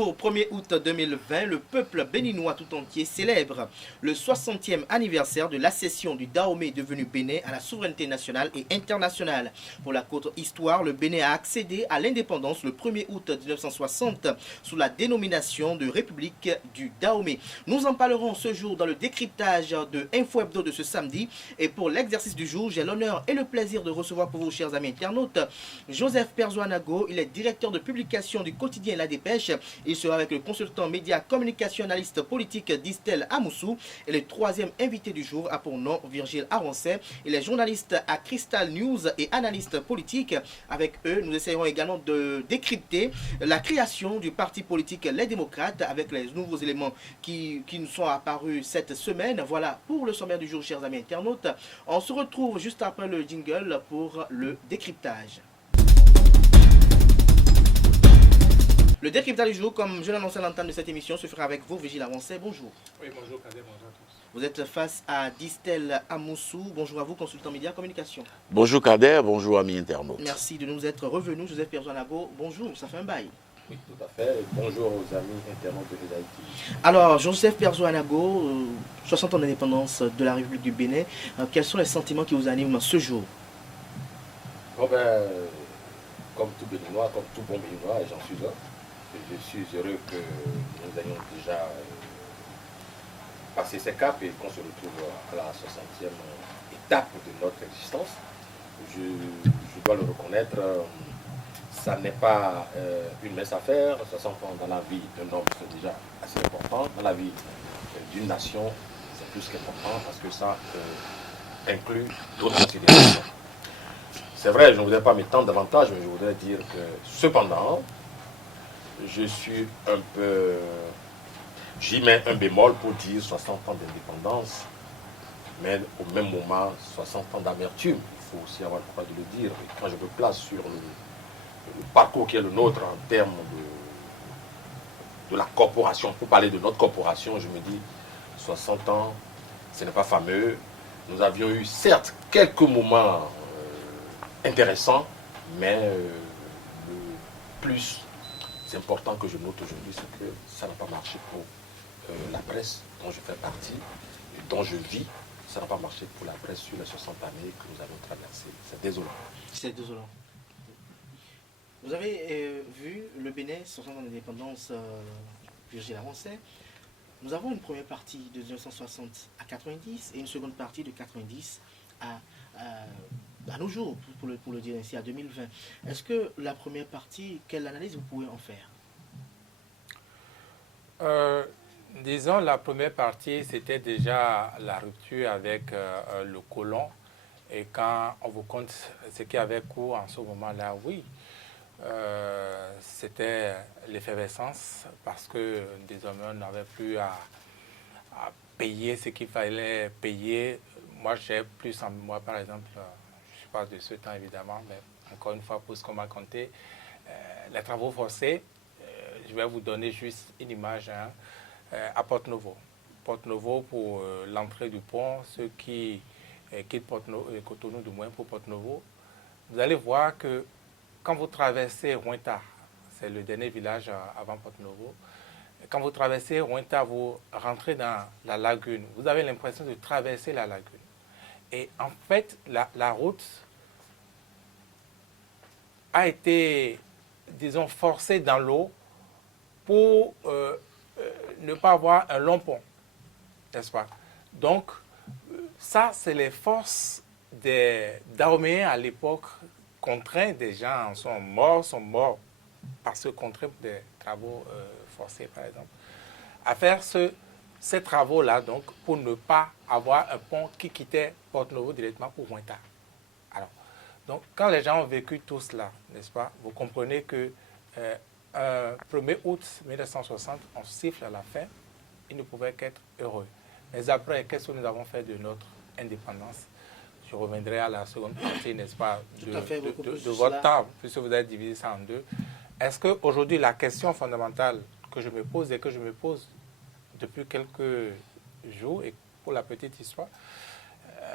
jour 1er août 2020, le peuple béninois tout entier célèbre le 60e anniversaire de l'accession du Dahomey devenu Bénin à la souveraineté nationale et internationale. Pour la courte histoire, le Bénin a accédé à l'indépendance le 1er août 1960 sous la dénomination de République du Dahomey. Nous en parlerons ce jour dans le décryptage de Info Hebdo de ce samedi. Et pour l'exercice du jour, j'ai l'honneur et le plaisir de recevoir pour vous, chers amis internautes, Joseph Perzo-Anago. Il est directeur de publication du quotidien La Dépêche. Il sera avec le consultant média communication analyste politique Distel Amoussou. Et le troisième invité du jour a pour nom Virgile Aroncet. Il est journaliste à Crystal News et analyste politique. Avec eux, nous essayerons également de décrypter la création du parti politique Les Démocrates avec les nouveaux éléments qui nous sont apparus cette semaine. Voilà pour le sommaire du jour, chers amis internautes. On se retrouve juste après le jingle pour le décryptage. Le décryptage du jour, comme je l'annonçais à l'entame de cette émission, se fera avec vous, Virgile Aroncet. Bonjour. Oui, bonjour Kader, bonjour à tous. Vous êtes face à Distel Amoussou. Bonjour à vous, consultant média communication. Bonjour Kader, bonjour amis internautes. Merci de nous être revenus. Joseph Perzo-Anago, bonjour, ça fait un bail. Oui, tout à fait. Bonjour aux amis internautes de l'Haïti. Alors, Joseph Perzo-Anago, 60 ans d'indépendance de la République du Bénin, quels sont les sentiments qui vous animent ce jour? Bon ben, comme tout Béninois, comme tout bon Béninois, et j'en suis là, je suis heureux que nous ayons déjà passé ces caps et qu'on se retrouve à la 60e étape de notre existence. Je dois le reconnaître, ça n'est pas une mince affaire. 60 ans dans la vie d'un homme, c'est déjà assez important. Dans la vie d'une nation, c'est plus qu'important parce que ça inclut d'autres considérations. C'est vrai, je ne voudrais pas m'étendre davantage, mais je voudrais dire que cependant, je suis un peu... J'y mets un bémol pour dire 60 ans d'indépendance, mais au même moment, 60 ans d'amertume. Il faut aussi avoir le droit de le dire. Et quand je me place sur le parcours qui est le nôtre en termes de la corporation, pour parler de notre corporation, je me dis 60 ans, ce n'est pas fameux. Nous avions eu certes quelques moments intéressants, mais le plus important que je note aujourd'hui, c'est que ça n'a pas marché pour la presse dont je fais partie et dont je vis. Ça n'a pas marché pour la presse sur les 60 années que nous avons traversées. C'est désolant. C'est désolant. Vous avez vu le Bénin, 60 ans d'indépendance, Virgile Aroncet. Nous avons une première partie de 1960 à 90 et une seconde partie de 90 à nos jours, pour le dire ainsi, à 2020. Est-ce que la première partie, quelle analyse vous pouvez en faire? Disons, la première partie, c'était déjà la rupture avec le colon. Et quand on vous compte ce qui avait cours en ce moment-là, oui, c'était l'effervescence parce que désormais, on n'avait plus à payer ce qu'il fallait payer. Moi, j'ai plus en mémoire, par exemple, je ne suis pas de ce temps évidemment, mais encore une fois, pour ce qu'on m'a conté, les travaux forcés, je vais vous donner juste une image à Porto-Novo. Porto-Novo pour l'entrée du pont, ceux qui quittent Cotonou du moins pour Porto-Novo, vous allez voir que quand vous traversez Rouinta, c'est le dernier village avant Porto-Novo, quand vous traversez Rouinta, vous rentrez dans la lagune, vous avez l'impression de traverser la lagune. Et en fait, la route a été, disons, forcée dans l'eau pour ne pas avoir un long pont, n'est-ce pas? Donc, ça, c'est les forces des Dahoméens à l'époque contraints. Des gens sont morts parce que contraints des travaux forcés, par exemple, à faire ces travaux-là, donc, pour ne pas avoir un pont qui quittait Porto-Novo directement pour Rouinta. Alors, donc, quand les gens ont vécu tout cela, n'est-ce pas, vous comprenez que 1er août 1960, on siffle à la fin, ils ne pouvaient qu'être heureux. Mais après, qu'est-ce que nous avons fait de notre indépendance? Je reviendrai à la seconde partie, n'est-ce pas, de votre temps, puisque vous avez divisé ça en deux. Est-ce qu'aujourd'hui, la question fondamentale que je me pose et que je me pose depuis quelques jours, et pour la petite histoire,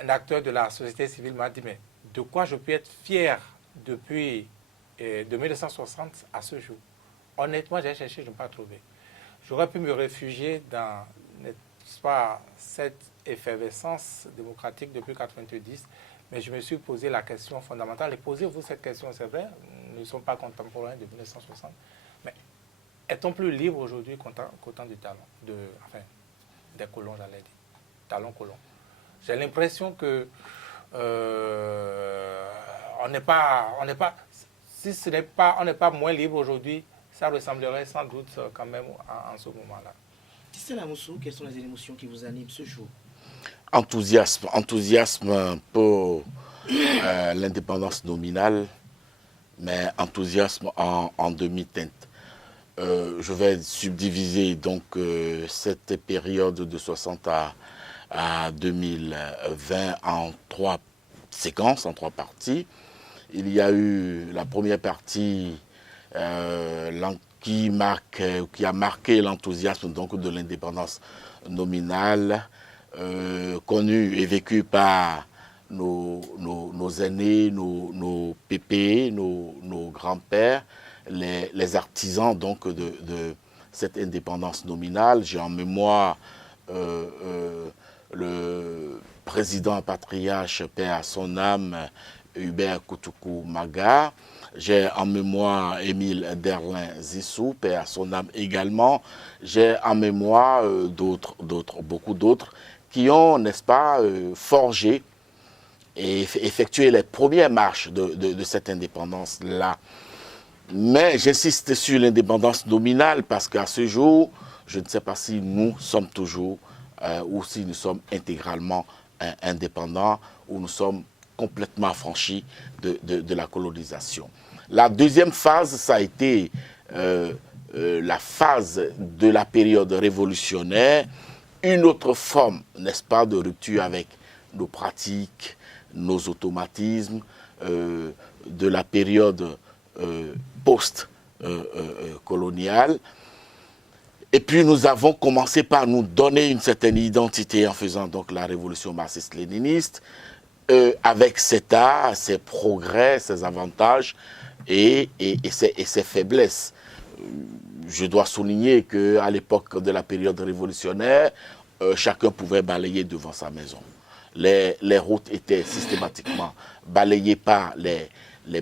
un acteur de la société civile m'a dit, mais de quoi je peux être fier depuis de 1960 à ce jour? honnêtement, j'ai cherché, je n'ai pas trouvé. J'aurais pu me réfugier dans, n'est-ce pas, cette effervescence démocratique depuis 1990, mais je me suis posé la question fondamentale. Et posez-vous cette question, c'est vrai, nous ne sommes pas contemporains de 1960, mais est-on plus libre aujourd'hui qu'au temps du talon, des colons, j'allais dire, talons colons. J'ai l'impression que on n'est pas, si on n'est pas moins libre aujourd'hui, ça ressemblerait sans doute quand même en ce moment-là. Tissé Lamoussou, quelles sont les émotions qui vous animent ce jour? Enthousiasme pour l'indépendance nominale, mais enthousiasme en demi-teinte. Je vais subdiviser donc cette période de 60 à 2020 en 3 séquences, en 3 parties. Il y a eu la première partie qui a marqué l'enthousiasme donc de l'indépendance nominale, connue et vécue par nos aînés, nos pépés, nos grands-pères, les artisans donc de cette indépendance nominale. J'ai en mémoire le président patriarche, paix à son âme, Hubert Koutoukou Maga. J'ai en mémoire Émile Derlin-Zissou, paix à son âme également. J'ai en mémoire beaucoup d'autres qui ont, n'est-ce pas, forgé et effectué les premières marches de cette indépendance-là. Mais j'insiste sur l'indépendance nominale parce qu'à ce jour, je ne sais pas si nous sommes toujours ou si nous sommes intégralement indépendants ou nous sommes complètement affranchis de la colonisation. La deuxième phase, ça a été la phase de la période révolutionnaire, une autre forme, n'est-ce pas, de rupture avec nos pratiques, nos automatismes, de la période post-coloniale. Et puis nous avons commencé par nous donner une certaine identité en faisant donc la révolution marxiste-léniniste, avec cet art, ses progrès, ses avantages et ses faiblesses. Je dois souligner qu'à l'époque de la période révolutionnaire, chacun pouvait balayer devant sa maison. Les routes étaient systématiquement balayées par les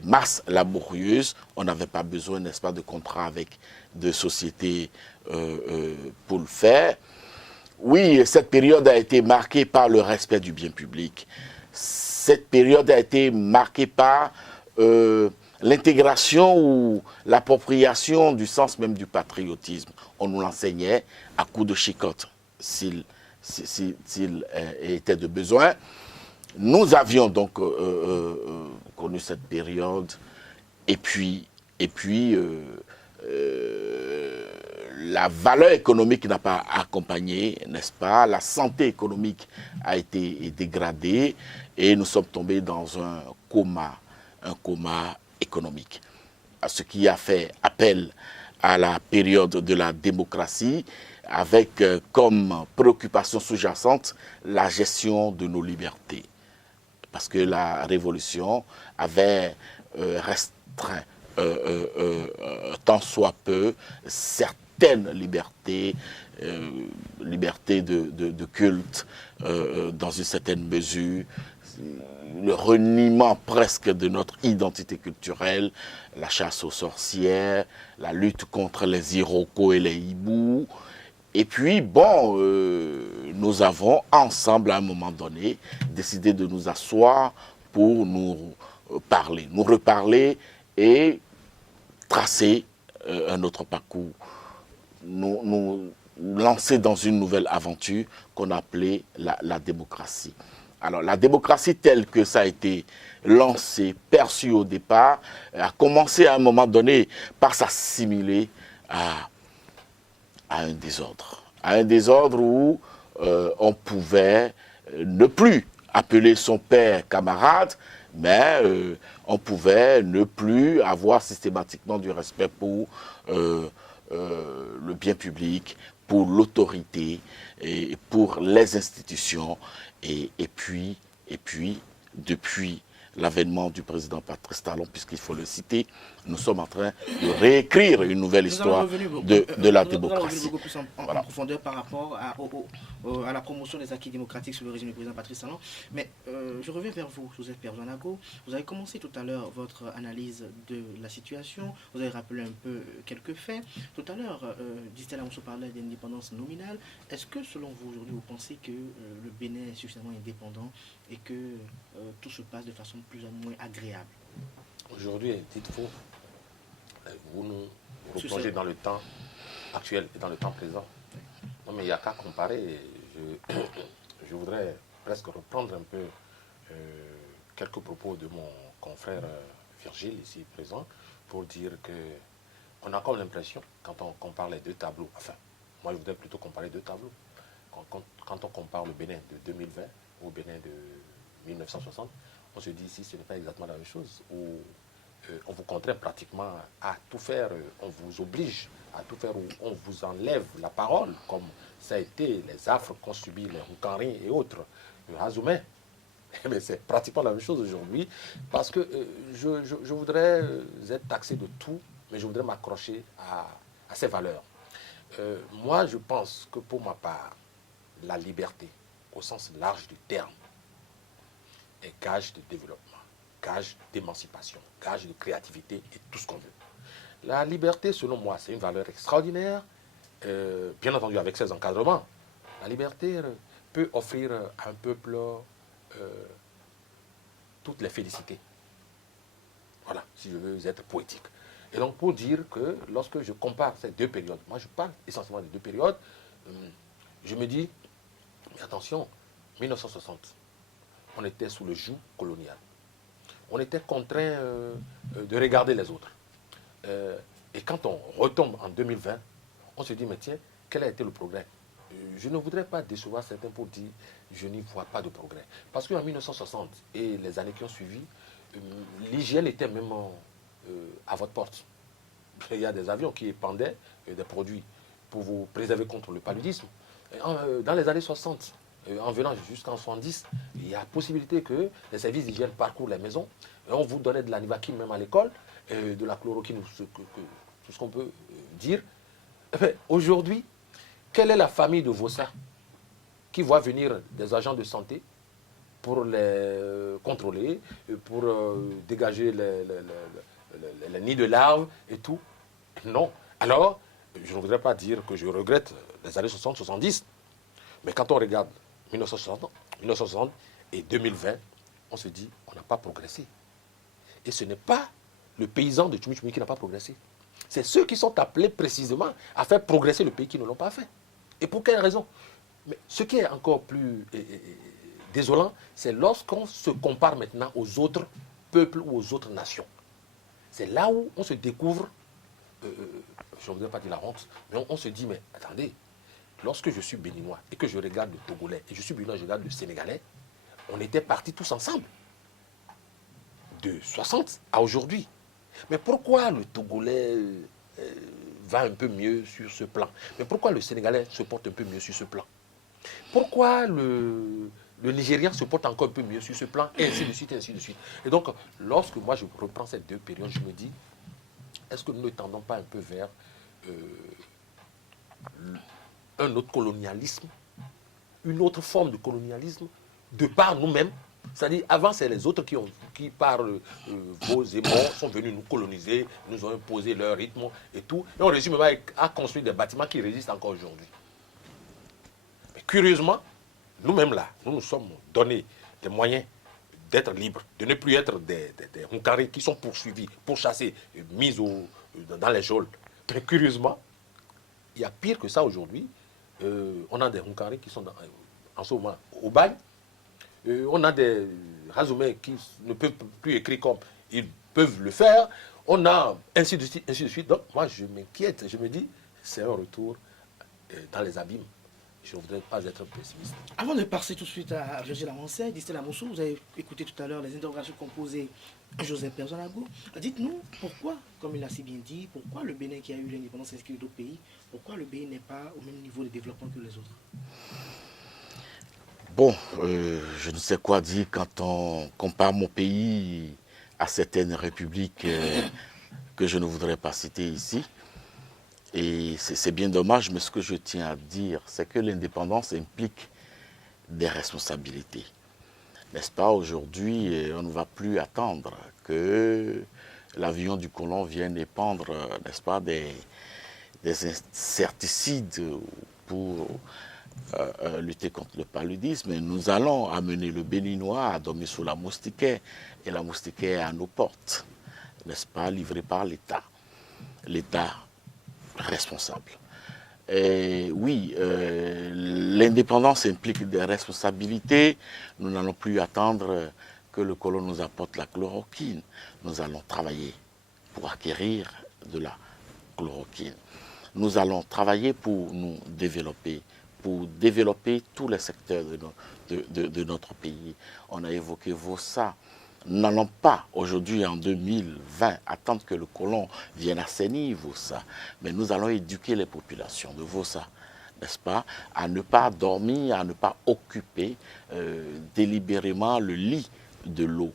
masses laborieuses. On n'avait pas besoin, n'est-ce pas, de contrats avec de sociétés pour le faire. Oui, cette période a été marquée par le respect du bien public. Cette période a été marquée par l'intégration ou l'appropriation du sens même du patriotisme. On nous l'enseignait à coups de chicotte, s'il était de besoin. Nous avions donc connu cette période et puis la valeur économique n'a pas accompagné, n'est-ce pas? La santé économique a été dégradée et nous sommes tombés dans un coma économique. Ce qui a fait appel à la période de la démocratie avec comme préoccupation sous-jacente la gestion de nos libertés. Parce que la révolution avait restreint tant soit peu certaines libertés, liberté de culte dans une certaine mesure, le reniement presque de notre identité culturelle, la chasse aux sorcières, la lutte contre les Iroquois et les Hiboux. Et puis, bon, nous avons ensemble, à un moment donné, décidé de nous asseoir pour nous parler, nous reparler et tracer un autre parcours, nous lancer dans une nouvelle aventure qu'on appelait la démocratie. Alors, la démocratie telle que ça a été lancé, perçu au départ, a commencé à un moment donné par s'assimiler à un désordre. À un désordre où on pouvait ne plus appeler son père camarade, mais on pouvait ne plus avoir systématiquement du respect pour le bien public, pour l'autorité, et pour les institutions. Et puis, depuis l'avènement du président Patrice Talon, puisqu'il faut le citer, Nous sommes en train de réécrire une nouvelle histoire de la démocratie. Beaucoup plus en profondeur par rapport à la promotion des acquis démocratiques sous le régime du président Patrice Talon. Mais je reviens vers vous, Joseph Perzanago. Vous avez commencé tout à l'heure votre analyse de la situation. Vous avez rappelé un peu quelques faits. Tout à l'heure, Distel Amosso parlait d'indépendance nominale. Est-ce que, selon vous, aujourd'hui, vous pensez que le Bénin est suffisamment indépendant et que tout se passe de façon plus ou moins agréable? Aujourd'hui, dites-vous, vous nous replongez dans le temps actuel et dans le temps présent. Non, mais il n'y a qu'à comparer. Je voudrais presque reprendre un peu quelques propos de mon confrère Virgile, ici présent, pour dire qu'on a comme l'impression, quand on compare les deux tableaux, enfin, moi je voudrais plutôt comparer deux tableaux. Quand on compare le Bénin de 2020 au Bénin de 1960, on se dit ici ce n'est pas exactement la même chose, où on vous contraint pratiquement à tout faire, on vous oblige à tout faire, où on vous enlève la parole, comme ça a été les affres qu'ont subi les Roukanri et autres, le Hazoumé. Mais c'est pratiquement la même chose aujourd'hui, parce que je voudrais être taxé de tout, mais je voudrais m'accrocher à ces valeurs. Moi, je pense que pour ma part, la liberté, au sens large du terme, est gage de développement, gage d'émancipation, gage de créativité et tout ce qu'on veut. La liberté, selon moi, c'est une valeur extraordinaire, bien entendu avec ses encadrements. La liberté peut offrir à un peuple toutes les félicités. Voilà, si je veux être poétique. Et donc pour dire que lorsque je compare ces deux périodes, moi je parle essentiellement des deux périodes, je me dis, mais attention, 1960, on était sous le joug colonial. On était contraint de regarder les autres. Et quand on retombe en 2020, on se dit, mais tiens, quel a été le progrès? Je ne voudrais pas décevoir certains pour dire, je n'y vois pas de progrès. Parce qu'en 1960 et les années qui ont suivi, l'hygiène était même à votre porte. Il y a des avions qui épandaient des produits pour vous préserver contre le paludisme. Dans les années 60, en venant jusqu'en 70, il y a possibilité que les services d'hygiène parcourent les maisons. Et on vous donnait de la nivaquine même à l'école, de la chloroquine, tout ce qu'on peut dire. Aujourd'hui, quelle est la famille de Vossa qui voit venir des agents de santé pour les contrôler, pour dégager les nids de larves et tout? Non. Alors, je ne voudrais pas dire que je regrette les années 60-70, mais quand on regarde 1960 et 2020, on se dit, on n'a pas progressé. Et ce n'est pas le paysan de Tchumi qui n'a pas progressé. C'est ceux qui sont appelés précisément à faire progresser le pays qui ne l'ont pas fait. Et pour quelle raison? Mais ce qui est encore plus désolant, c'est lorsqu'on se compare maintenant aux autres peuples ou aux autres nations. C'est là où on se découvre, je ne voudrais pas dire la honte, mais on se dit, mais attendez, lorsque je suis béninois et que je regarde le Togolais, et je suis béninois, je regarde le Sénégalais, on était partis tous ensemble, de 60 à aujourd'hui. Mais pourquoi le Togolais va un peu mieux sur ce plan? Mais pourquoi le Sénégalais se porte un peu mieux sur ce plan? Pourquoi le Nigérien se porte encore un peu mieux sur ce plan? Et ainsi de suite, et ainsi de suite. Et donc, lorsque moi je reprends ces deux périodes, je me dis, est-ce que nous ne tendons pas un peu vers un autre colonialisme, une autre forme de colonialisme, de par nous-mêmes? C'est-à-dire, avant, c'est les autres qui par vos aimants, sont venus nous coloniser, nous ont imposé leur rythme et tout. Et on réussit même à construire des bâtiments qui résistent encore aujourd'hui. Mais curieusement, nous-mêmes là, nous nous sommes donné des moyens d'être libres, de ne plus être des Hunkari qui sont poursuivis, pourchassés, mis dans les geôles. Mais curieusement, il y a pire que ça aujourd'hui. On a des Hunkari qui sont en ce moment au bagne. On a des Hazoumé qui ne peuvent plus écrire comme ils peuvent le faire. On a ainsi de suite, ainsi de suite. Donc moi je m'inquiète, je me dis, c'est un retour dans les abîmes. Je ne voudrais pas être pessimiste. Avant de passer tout de suite à Virgile Amancet, Distel Amosso, vous avez écouté tout à l'heure les interrogations qu'ont posées Joseph Perzanago. Dites-nous pourquoi, comme il a si bien dit, pourquoi le Bénin qui a eu l'indépendance inscrit d'autres pays, pourquoi le Bénin n'est pas au même niveau de développement que les autres? Bon, je ne sais quoi dire quand on compare mon pays à certaines républiques que je ne voudrais pas citer ici. Et c'est bien dommage, mais ce que je tiens à dire, c'est que l'indépendance implique des responsabilités. N'est-ce pas, aujourd'hui, on ne va plus attendre que l'avion du colon vienne épandre, n'est-ce pas, des insecticides pour lutter contre le paludisme. Nous allons amener le Béninois à dormir sous la moustiquaire, et la moustiquaire est à nos portes, n'est-ce pas, livrée par l'État. L'État responsable. Et oui, l'indépendance implique des responsabilités. Nous n'allons plus attendre que le colon nous apporte la chloroquine. Nous allons travailler pour acquérir de la chloroquine. Nous allons travailler pour nous développer, pour développer tous les secteurs de notre pays. On a évoqué Vossa. Nous n'allons pas, aujourd'hui, en 2020, attendre que le colon vienne assainir Vossa. Mais nous allons éduquer les populations de Vossa, n'est-ce pas, à ne pas dormir, à ne pas occuper délibérément le lit de l'eau,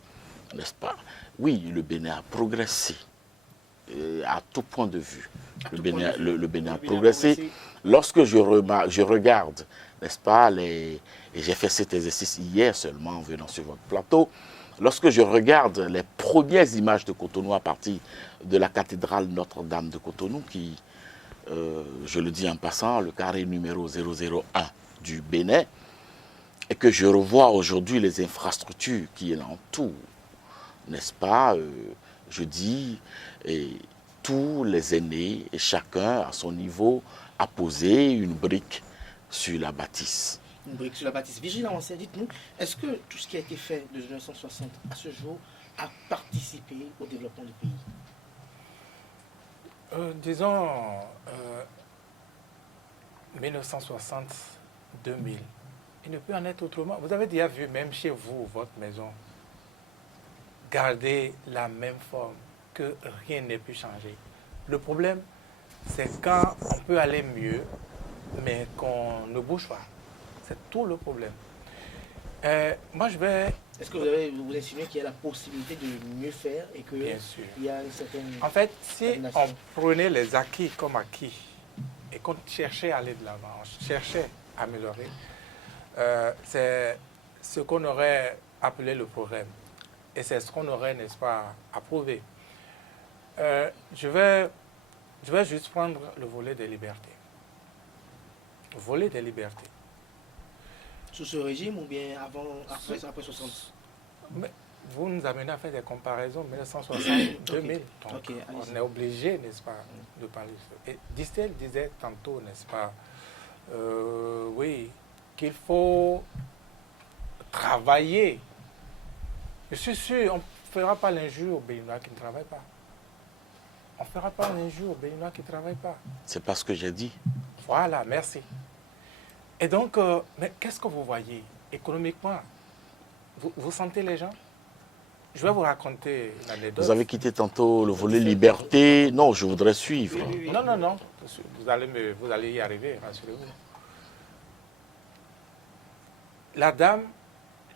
n'est-ce pas. Oui, le Bénin a progressé, à tout point de vue. Le Bénin a progressé. Lorsque je regarde, n'est-ce pas, et j'ai fait cet exercice hier seulement en venant sur votre plateau, lorsque je regarde les premières images de Cotonou à partir de la cathédrale Notre-Dame de Cotonou, qui, je le dis en passant, le carré numéro 001 du Bénin, et que je revois aujourd'hui les infrastructures qui l'entourent, n'est-ce pas, je dis, et tous les aînés, et chacun à son niveau, a posé une brique sur la bâtisse. Une brique sur la bâtisse. Vigilance, dites-nous, est-ce que tout ce qui a été fait de 1960 à ce jour a participé au développement du pays? Disons, 1960-2000, il ne peut en être autrement. Vous avez déjà vu, même chez vous, votre maison, garder la même forme, que rien n'ait pu changer. Le problème, c'est quand on peut aller mieux, mais qu'on ne bouge pas. C'est tout le problème. Moi, je vais... Est-ce que vous insinuez qu'il y a la possibilité de mieux faire et qu'il y a une certaine... En fait, si on prenait les acquis comme acquis et qu'on cherchait à aller de l'avant, on cherchait à améliorer, c'est ce qu'on aurait appelé le progrès. Et c'est ce qu'on aurait, n'est-ce pas, approuvé. Je vais juste prendre le volet des libertés. Le volet des libertés. Sous ce régime ou bien avant, après 60? Mais vous nous amenez à faire des comparaisons 1960-2000. Donc, on est obligé, n'est-ce pas, de parler. Et Distel disait tantôt, n'est-ce pas, oui, qu'il faut travailler. Je suis sûr, on ne fera pas l'injure aux Béninois qui ne travaillent pas. On ne fera pas l'injure aux Béninois qui ne travaillent pas. C'est pas ce que j'ai dit. Voilà, merci. Et donc, mais qu'est-ce que vous voyez économiquement? Vous sentez les gens? Je vais vous raconter une anecdote. Vous avez quitté tantôt le volet liberté. Non, je voudrais suivre. Oui. Non. Vous allez y arriver, rassurez-vous. La dame,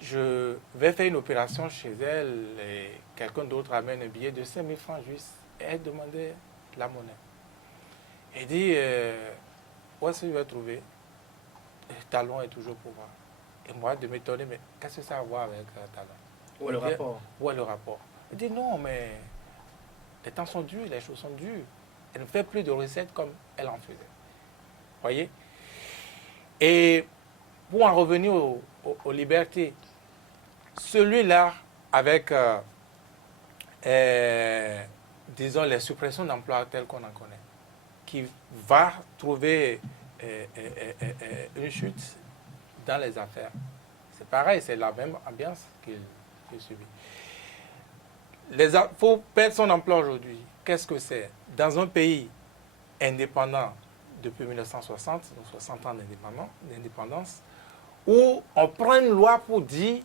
je vais faire une opération chez elle et quelqu'un d'autre amène un billet de 5 000 francs juste. Et elle demandait la monnaie. Elle dit, où est-ce que je vais trouver? Le talon est toujours pour moi. Et moi, de m'étonner, mais qu'est-ce que ça a à voir avec le talon? Où est le rapport? Où est le rapport? Elle dit, non, mais les temps sont durs, les choses sont dures. Elle ne fait plus de recettes comme elle en faisait. Voyez? Et pour en revenir aux libertés, celui-là, avec, disons, les suppressions d'emplois telles qu'on en connaît, qui va trouver une chute dans les affaires. C'est pareil, c'est la même ambiance qu'il subit. Il faut perdre son emploi aujourd'hui. Qu'est-ce que c'est? Dans un pays indépendant depuis 1960, donc 60 ans d'indépendance, où on prend une loi pour dire,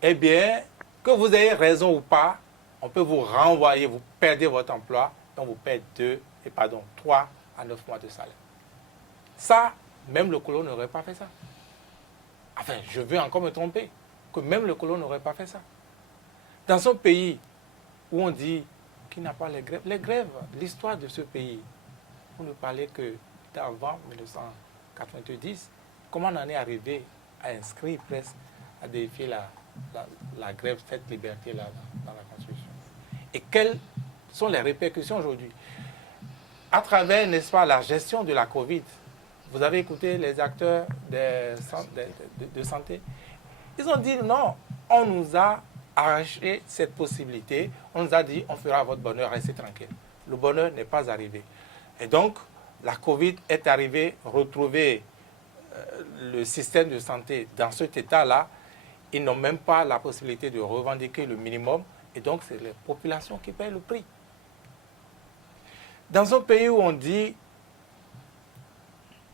eh bien, que vous ayez raison ou pas, on peut vous renvoyer, vous perdez votre emploi, donc vous perdez 3 à 9 mois de salaire. Ça, même le colon n'aurait pas fait ça. Enfin, je veux encore me tromper, que même le colon n'aurait pas fait ça. Dans un pays où on dit qui n'a pas les grèves. Les grèves, l'histoire de ce pays, vous ne parlez que d'avant 1990, comment on en est arrivé à inscrire presque, à défier la grève, cette liberté là, dans la Constitution. Et quelles sont les répercussions aujourd'hui? À travers, n'est-ce pas, la gestion de la Covid, vous avez écouté les acteurs de santé, ils ont dit non, on nous a arraché cette possibilité, on nous a dit on fera votre bonheur, restez tranquille. Le bonheur n'est pas arrivé. Et donc, la Covid est arrivée, retrouver le système de santé dans cet état-là. Ils n'ont même pas la possibilité de revendiquer le minimum. Et donc, c'est les populations qui payent le prix. Dans un pays où on dit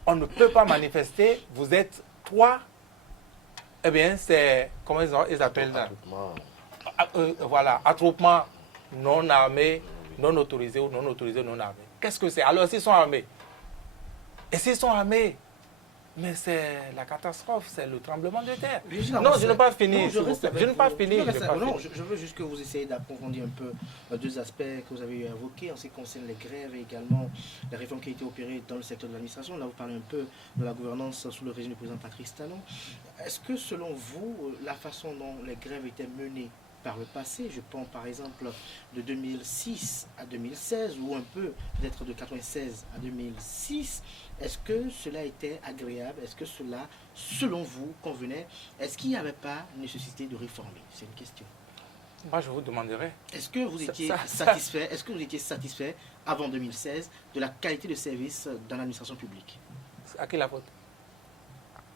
on ne peut pas manifester, vous êtes 3, eh bien, c'est, comment ils appellent ça? Voilà, attroupement non armé, non autorisé ou non autorisé, non armé. Qu'est-ce que c'est? Alors, s'ils sont armés, et s'ils sont armés, mais c'est la catastrophe, c'est le tremblement de terre. Non, je n'ai pas fini. Je n'ai pas fini. Je veux juste que vous essayez d'approfondir un peu deux aspects que vous avez évoqués en ce qui concerne les grèves et également les réformes qui ont été opérées dans le secteur de l'administration. Là, vous parlez un peu de la gouvernance sous le régime du président Patrice Talon. Est-ce que, selon vous, la façon dont les grèves étaient menées par le passé, je pense par exemple de 2006 à 2016 ou un peu peut-être de 96 à 2006, est-ce que cela était agréable? Est-ce que cela, selon vous, convenait? Est-ce qu'il n'y avait pas nécessité de réformer? C'est une question. Moi, je vous demanderai. Est-ce que vous étiez satisfait? Est-ce que vous étiez satisfait avant 2016 de la qualité de service dans l'administration publique? À qui la faute?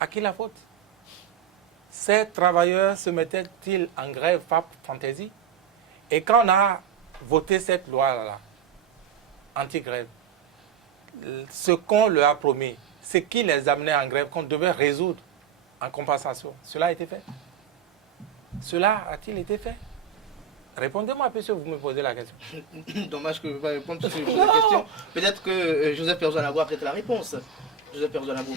À qui la faute? Ces travailleurs se mettaient-ils en grève fantaisie? Et quand on a voté cette loi-là, anti-grève, ce qu'on leur a promis, ce qui les amenait en grève, qu'on devait résoudre en compensation, cela a été fait? Cela a-t-il été fait? Répondez-moi puisque vous me posez la question. Dommage que je ne peux pas répondre sur la question. Peut-être que Joseph Perzoanabo a peut-être la réponse. Joseph Perzoanabo.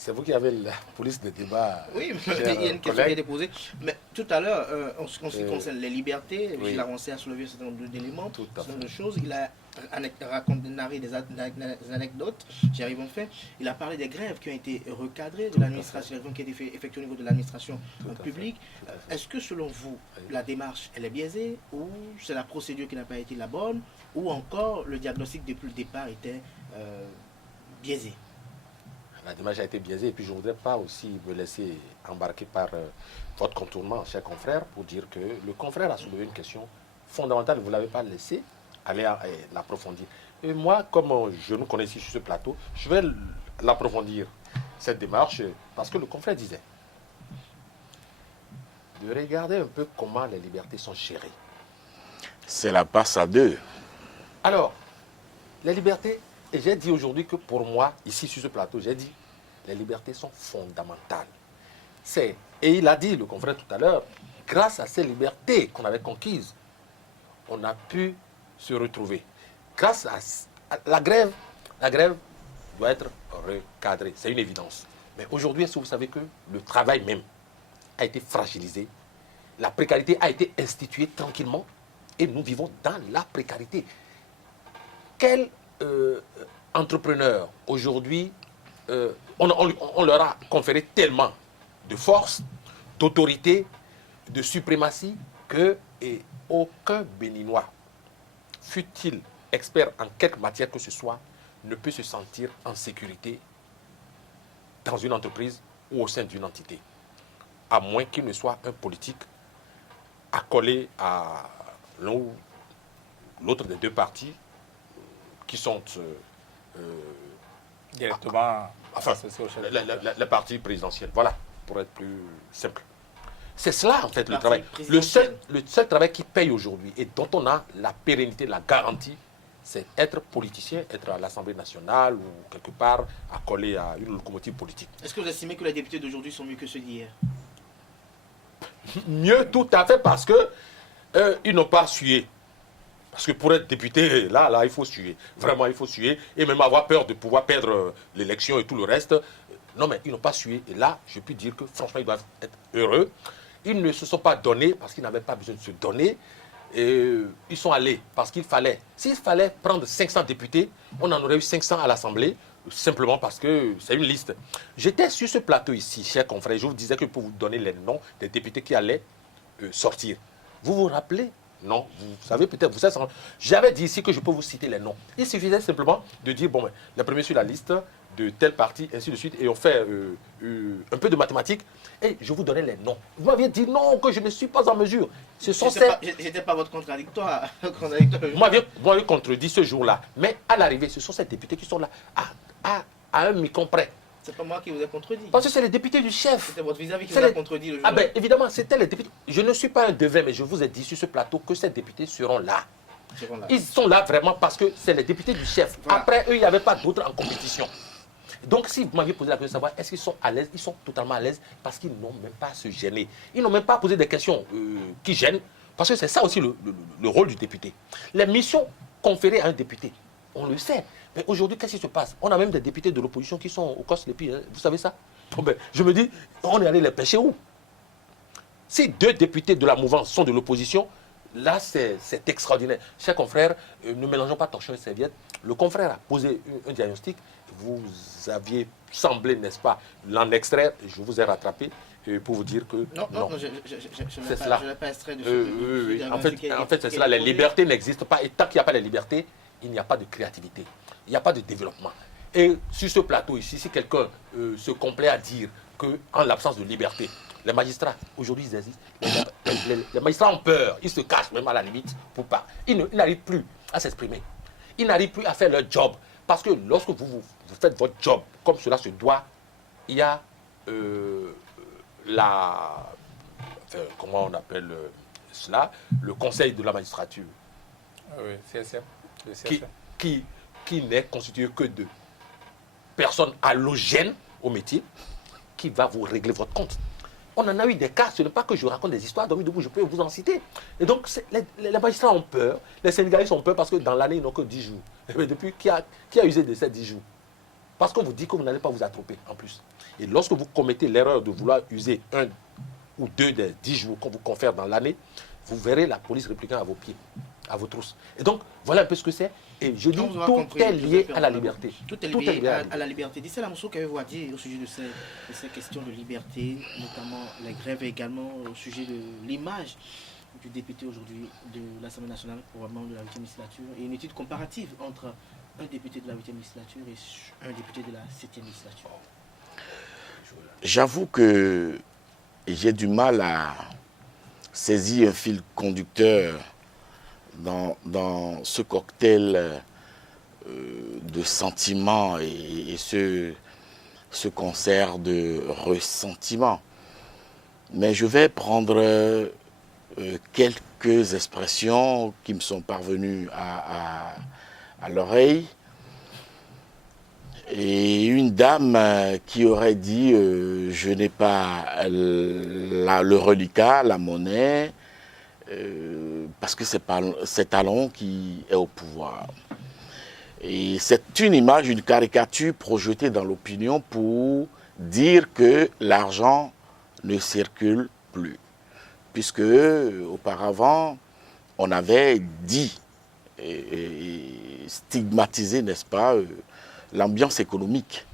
C'est vous qui avez la police de débat. Oui, il y a une question qui a été posée. Mais tout à l'heure, en ce qui concerne les libertés, Gilles Arancet a soulevé un certain nombre d'éléments, un certain nombre de choses. Il a narré des anecdotes, j'y arrive en fait. Il a parlé des grèves qui ont été recadrées de l'administration, les grèves qui ont été effectuées au niveau de l'administration publique. Est-ce que selon vous, la démarche, elle est biaisée ou c'est la procédure qui n'a pas été la bonne ou encore le diagnostic depuis le départ était biaisé? La démarche a été biaisée et puis je ne voudrais pas aussi me laisser embarquer par votre contournement, cher confrère, pour dire que le confrère a soulevé une question fondamentale, vous ne l'avez pas laissé aller l'approfondir. Et moi, comme je nous connais ici sur ce plateau, je vais l'approfondir, cette démarche, parce que le confrère disait de regarder un peu comment les libertés sont gérées. C'est la passe à deux. Alors, les libertés, et j'ai dit aujourd'hui que pour moi, ici sur ce plateau, j'ai dit, les libertés sont fondamentales. Et il a dit, le confrère tout à l'heure, grâce à ces libertés qu'on avait conquises, on a pu se retrouver. Grâce à la grève doit être recadrée, c'est une évidence. Mais aujourd'hui, est-ce que vous savez que le travail même a été fragilisé, la précarité a été instituée tranquillement, et nous vivons dans la précarité. Quel entrepreneurs, aujourd'hui, on leur a conféré tellement de force, d'autorité, de suprématie que aucun Béninois, fût-il expert en quelque matière que ce soit, ne peut se sentir en sécurité dans une entreprise ou au sein d'une entité, à moins qu'il ne soit un politique accolé à l'un ou l'autre des deux partis qui sont directement la partie présidentielle. Voilà, pour être plus simple. C'est cela, en fait, le travail. Le seul travail qui paye aujourd'hui et dont on a la pérennité, la garantie, c'est être politicien, être à l'Assemblée nationale ou quelque part accolé à une locomotive politique. Est-ce que vous estimez que les députés d'aujourd'hui sont mieux que ceux d'hier? Mieux, tout à fait, parce que ils n'ont pas sué. Parce que pour être député, là, il faut suer. Vraiment, il faut suer. Et même avoir peur de pouvoir perdre l'élection et tout le reste. Non, mais ils n'ont pas sué. Et là, je peux dire que franchement, ils doivent être heureux. Ils ne se sont pas donnés parce qu'ils n'avaient pas besoin de se donner. ils sont allés parce qu'il fallait. S'il fallait prendre 500 députés, on en aurait eu 500 à l'Assemblée, simplement parce que c'est une liste. J'étais sur ce plateau ici, chers confrères, je vous disais que pour vous donner les noms des députés qui allaient sortir. Vous vous rappelez? Non, vous savez peut-être, vous savez, j'avais dit ici que je peux vous citer les noms. Il suffisait simplement de dire, bon, le premier sur la liste de tel parti, ainsi de suite, et on fait un peu de mathématiques, et je vous donnais les noms. Vous m'aviez dit non, que je ne suis pas en mesure. Ce sont J'étais pas votre contradictoire. Vous m'aviez contredit ce jour-là. Mais à l'arrivée, ce sont ces députés qui sont là, à un micron près. C'est pas moi qui vous ai contredit. Parce que c'est les députés du chef. C'était votre vis-à-vis qui vous a contredit le jour. Ah ben évidemment, c'était les députés. Je ne suis pas un devin, mais je vous ai dit sur ce plateau que ces députés seront là. Ils sont là vraiment parce que c'est les députés du chef. Voilà. Après, eux, il n'y avait pas d'autres en compétition. Donc, si vous m'aviez posé la question de savoir est-ce qu'ils sont à l'aise, ils sont totalement à l'aise parce qu'ils n'ont même pas à se gêner. Ils n'ont même pas à poser des questions qui gênent, parce que c'est ça aussi le rôle du député. Les missions conférées à un député, on le sait. Mais aujourd'hui, qu'est-ce qui se passe? On a même des députés de l'opposition qui sont au COS-LEPI. Hein. Vous savez ça? Bon, ben, je me dis, on est allé les pêcher où? Si 2 députés de la mouvance sont de l'opposition, là, c'est extraordinaire. Chers confrères, ne mélangeons pas torchon et serviette. Le confrère a posé un diagnostic. Vous aviez semblé, n'est-ce pas, l'en extraire. Je vous ai rattrapé pour vous dire que non. C'est cela. Je ne vais pas extraire de ce En fait, c'est cela. Les libertés n'existent pas. Et tant qu'il n'y a pas de liberté, il n'y a pas de créativité. Il n'y a pas de développement. Et sur ce plateau ici, si quelqu'un se complaît à dire qu'en l'absence de liberté, les magistrats, aujourd'hui, ils existent. Les magistrats ont peur. Ils se cachent même à la limite pour pas. Ils n'arrivent plus à s'exprimer. Ils n'arrivent plus à faire leur job. Parce que lorsque vous faites votre job comme cela se doit, il y a comment on appelle cela, le conseil de la magistrature. Oui, CSM. Qui n'est constitué que de personnes allogènes au métier, qui va vous régler votre compte. On en a eu des cas, ce n'est pas que je raconte des histoires, donc je peux vous en citer. Et donc, les magistrats ont peur, les syndicalistes ont peur parce que dans l'année, ils n'ont que 10 jours. Mais depuis, qui a usé de ces 10 jours? Parce qu'on vous dit que vous n'allez pas vous attroper en plus. Et lorsque vous commettez l'erreur de vouloir user 1 ou 2 des 10 jours qu'on vous confère dans l'année, vous verrez la police répliquant à vos pieds, à vos trousses. Et donc, voilà un peu ce que c'est. Et je dis, tout est lié à la liberté. Tout est lié à la liberté. D'ici là, Mousso, qu'avez-vous à dire au sujet de ces questions de liberté, notamment les grèves et également au sujet de l'image du député aujourd'hui de l'Assemblée nationale, probablement de la 8e législature, et une étude comparative entre un député de la 8e législature et un député de la 7e législature? J'avoue que j'ai du mal à saisir un fil conducteur dans ce cocktail de sentiments et ce concert de ressentiments. Mais je vais prendre quelques expressions qui me sont parvenues à l'oreille. Et une dame qui aurait dit je n'ai pas le reliquat, la monnaie, parce que c'est Talon qui est au pouvoir. Et c'est une image, une caricature projetée dans l'opinion pour dire que l'argent ne circule plus. Puisque auparavant, on avait dit et stigmatisé, n'est-ce pas, l'ambiance économique,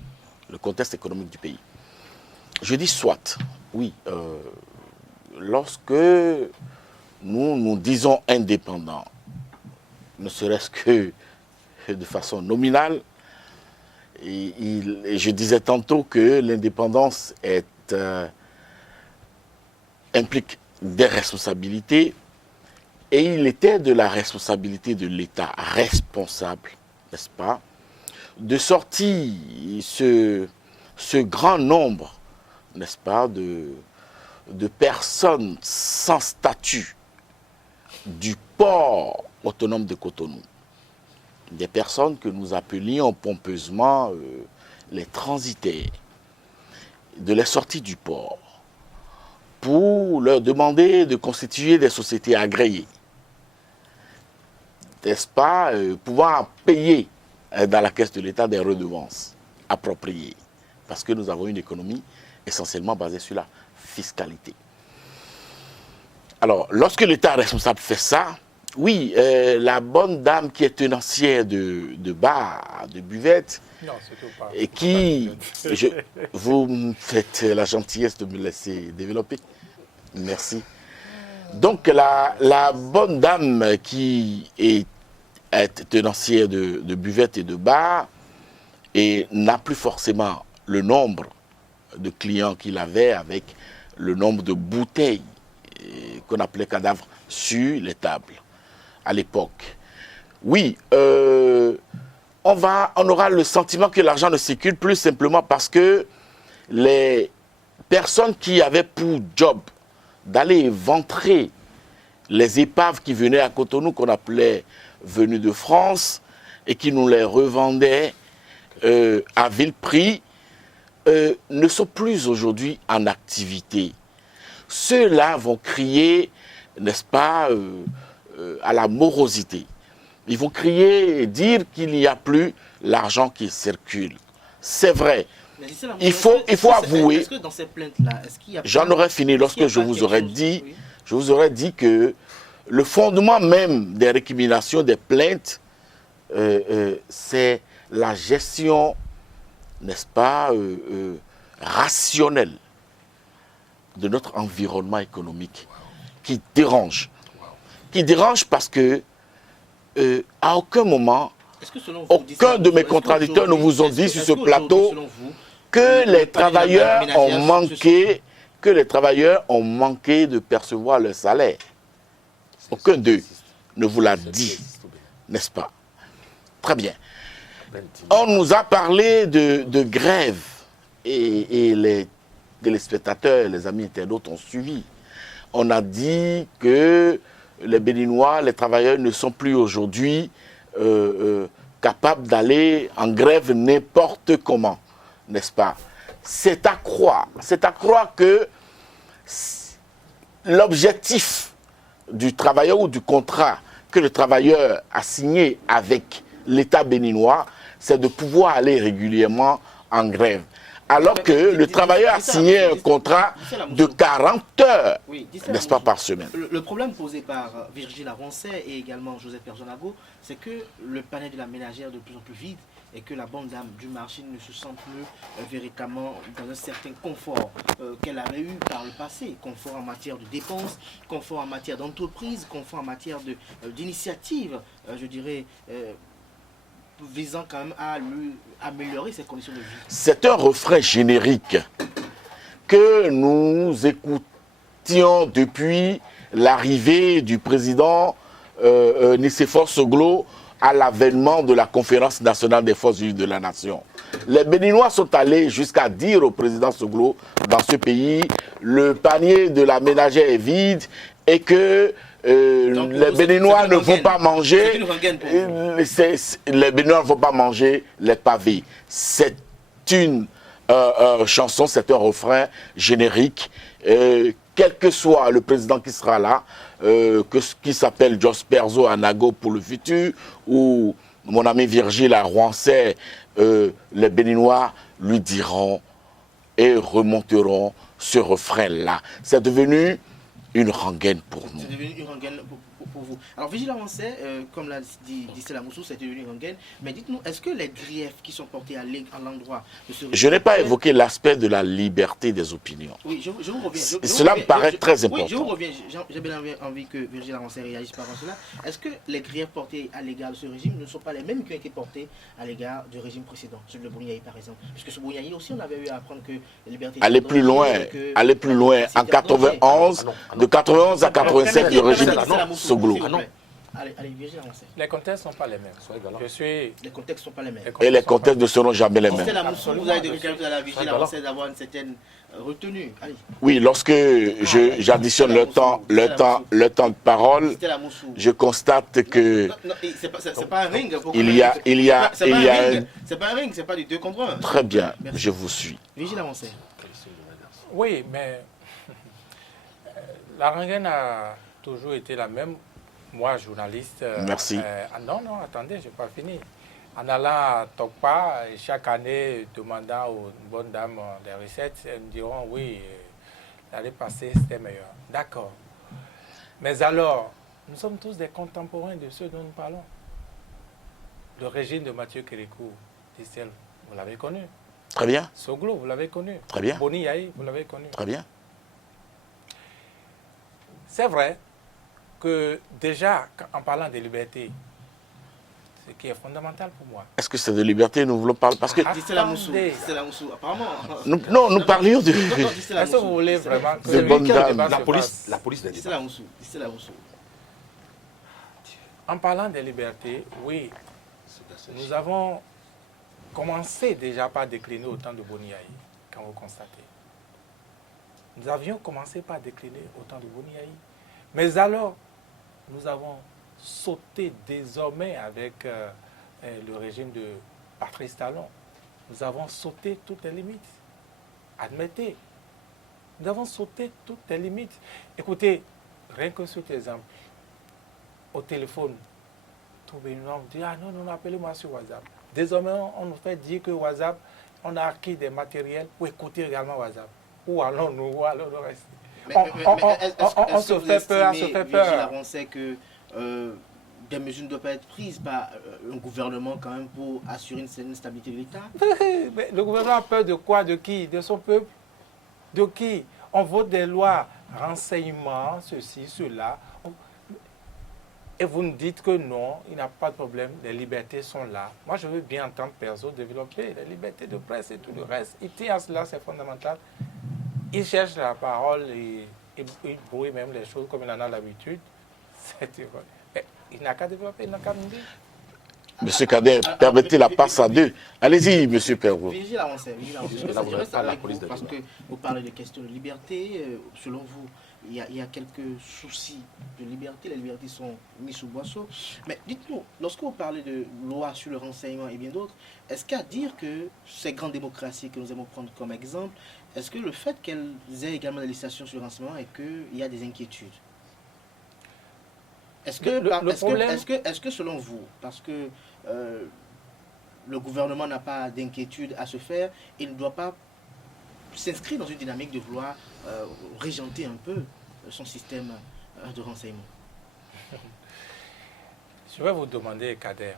le contexte économique du pays. Je dis soit, oui, lorsque nous disons indépendants, ne serait-ce que de façon nominale, et je disais tantôt que l'indépendance implique des responsabilités, et il était de la responsabilité de l'État responsable, n'est-ce pas, de sortir ce grand nombre, n'est-ce pas, de personnes sans statut du port autonome de Cotonou. Des personnes que nous appelions pompeusement les transitaires, de les sortir du port pour leur demander de constituer des sociétés agréées, n'est-ce pas, pouvoir payer dans la caisse de l'État des redevances appropriées, parce que nous avons une économie essentiellement basée sur la fiscalité. Alors, lorsque l'État responsable fait ça, Oui, la bonne dame qui est tenancière de bar, de buvette, Non, surtout pas. et qui... vous me faites la gentillesse de me laisser développer. Merci. Donc, la bonne dame qui est tenancière de buvette et de bar et n'a plus forcément le nombre de clients qu'il avait avec le nombre de bouteilles qu'on appelait cadavres sur les tables à l'époque. Oui, on aura le sentiment que l'argent ne circule plus simplement parce que les personnes qui avaient pour job d'aller éventrer les épaves qui venaient à Cotonou, qu'on appelait venues de France, et qui nous les revendaient à vil prix, ne sont plus aujourd'hui en activité. Ceux-là vont crier, n'est-ce pas, à la morosité. Ils vont crier et dire qu'il n'y a plus l'argent qui circule. C'est vrai. Il faut avouer. Est-ce que dans ces plaintes-là, j'en aurais fini lorsque je vous aurais dit, que le fondement même des récriminations, des plaintes, c'est la gestion, n'est-ce pas, rationnelle de notre environnement économique qui dérange. Qui dérange parce que à aucun moment, aucun de mes contradicteurs ne vous ont dit sur ce plateau que les travailleurs ont manqué de percevoir leur salaire. Aucun d'eux ne vous l'a dit, n'est-ce pas? Très bien. On nous a parlé de grève et les téléspectateurs, les amis internautes ont suivi. On a dit que les Béninois, les travailleurs ne sont plus aujourd'hui capables d'aller en grève n'importe comment, n'est-ce pas? C'est à croire que l'objectif du travailleur ou du contrat que le travailleur a signé avec l'État béninois, c'est de pouvoir aller régulièrement en grève. Alors que le travailleur a signé un contrat de 40 heures, n'est-ce pas, par semaine. Le problème posé par Virgile Avancet et également Joseph Personago, c'est que le panel de la ménagère est de plus en plus vide et que la bonne dame du marché ne se sent plus véritablement dans un certain confort qu'elle avait eu par le passé. Confort en matière de dépenses, confort en matière d'entreprise, confort en matière d'initiative, je dirais, visant quand même à améliorer ses conditions de vie. C'est un refrain générique que nous écoutions depuis l'arrivée du président Nicéphore Soglo à l'avènement de la conférence nationale des forces vives de la nation. Les Béninois sont allés jusqu'à dire au président Soglo, dans ce pays, le panier de la ménagère est vide et que les Béninois ne vont pas manger, les Béninois ne vont pas manger les pavés. C'est une chanson, c'est un refrain générique. Quel que soit le président qui sera là, qui s'appelle Josperzo Anago pour le futur, ou mon ami Virgile à Roancet, les Béninois lui diront et remonteront ce refrain-là. C'est devenu une rengaine pour nous. C'est devenu une rengaine pour vous. Alors, Virgile Avancet, comme l'a dit Stella Moussou, c'est devenu une rengaine. Mais dites-nous, est-ce que les griefs qui sont portés à l'endroit de ce... Je n'ai pas évoqué l'aspect de la liberté des opinions. Oui, je vous reviens. Cela me paraît très important. Oui, je vous reviens. J'ai bien envie que Virgile Avancet réagisse par rapport à cela. Est-ce que les griefs portés à l'égard de ce régime ne sont pas les mêmes qui ont été portés à l'égard du régime précédent, celui de Bouniaï par exemple? Puisque ce Bouniaï aussi, on avait eu à apprendre que la liberté... Aller plus loin. En 91, de 91 à 87, le régime Soglo. Allez, Virgile Avancet. Les contextes ne sont pas les mêmes. Les contextes ne sont pas les mêmes. Et les contextes ne seront jamais les mêmes. Stella Moussou, vous avez déclaré à la Virgile Avancet d'avoir une certaine retenue. Allez. Oui, lorsque j'additionne le temps de parole, je constate que c'est pas un ring. C'est pas un ring, c'est pas du 2 contre 1. Très bien, je vous suis. Virgile Avancet. Oui, mais la rengaine a toujours été la même. Moi, journaliste... Merci. Non, attendez, je n'ai pas fini. En allant à Tokpa, chaque année, demandant aux bonnes dames des recettes, elles me diront, oui, l'année passée, c'était meilleur. D'accord. Mais alors, nous sommes tous des contemporains de ceux dont nous parlons. Le régime de Mathieu Kérékou, Distel, vous l'avez connu. Très bien. Soglo, vous l'avez connu. Très bien. Boni Yahi, vous l'avez connu. Très bien. C'est vrai que déjà, en parlant des libertés, ce qui est fondamental pour moi. Est-ce que c'est de liberté nous voulons parler? Parce que Distella Moussou, apparemment. nous parlions de... Est-ce que vous voulez vraiment que de bonnes quel dames. débat La se police, passe? la police des débats. Distella Moussou. En parlant des libertés, oui, nous avons commencé déjà par décliner au temps de Boni Yahi, quand vous constatez. Nous avions commencé par décliner au temps de Boni Yahi. Mais alors, nous avons sauté désormais avec le régime de Patrice Talon. Nous avons sauté toutes les limites. Admettez, nous avons sauté toutes les limites. Écoutez, rien que cet exemple, au téléphone, tout Béninois me dit, ah non, non, appelez-moi sur WhatsApp. Désormais, on nous fait dire que WhatsApp, on a acquis des matériels pour écouter également WhatsApp. Où allons-nous, où allons-nous rester? On se fait peur, on se fait peur. On sait que des mesures ne doivent pas être prises par un gouvernement quand même pour assurer une certaine stabilité de l'État. Mais le gouvernement a peur de quoi? De qui? De son peuple? De qui? On vote des lois, renseignements, ceci, cela. Et vous nous dites que non, il n'y a pas de problème, les libertés sont là. Moi, je veux bien entendre Perso développer les libertés de presse et tout le reste. Il tient à cela, c'est fondamental. Il cherche la parole et il brouille même les choses comme il en a l'habitude. Il n'a qu'à développer, il n'a qu'à nous dire. Monsieur Kader, permettez la passe à deux. Allez-y, monsieur Perrault. Vigile avancé, je reste avec vous parce que vous parlez de questions de liberté. Selon vous, il y a quelques soucis de liberté. Les libertés sont mises sous boisseau. Mais dites-nous, lorsque vous parlez de loi sur le renseignement et bien d'autres, est-ce qu'à dire que ces grandes démocraties que nous aimons prendre comme exemple, est-ce que le fait qu'elles aient également des législations sur le renseignement est qu'il y a des inquiétudes? Est-ce que selon vous, parce que le gouvernement n'a pas d'inquiétude à se faire, il ne doit pas s'inscrire dans une dynamique de vouloir régenter un peu son système de renseignement? Je vais vous demander, Kader,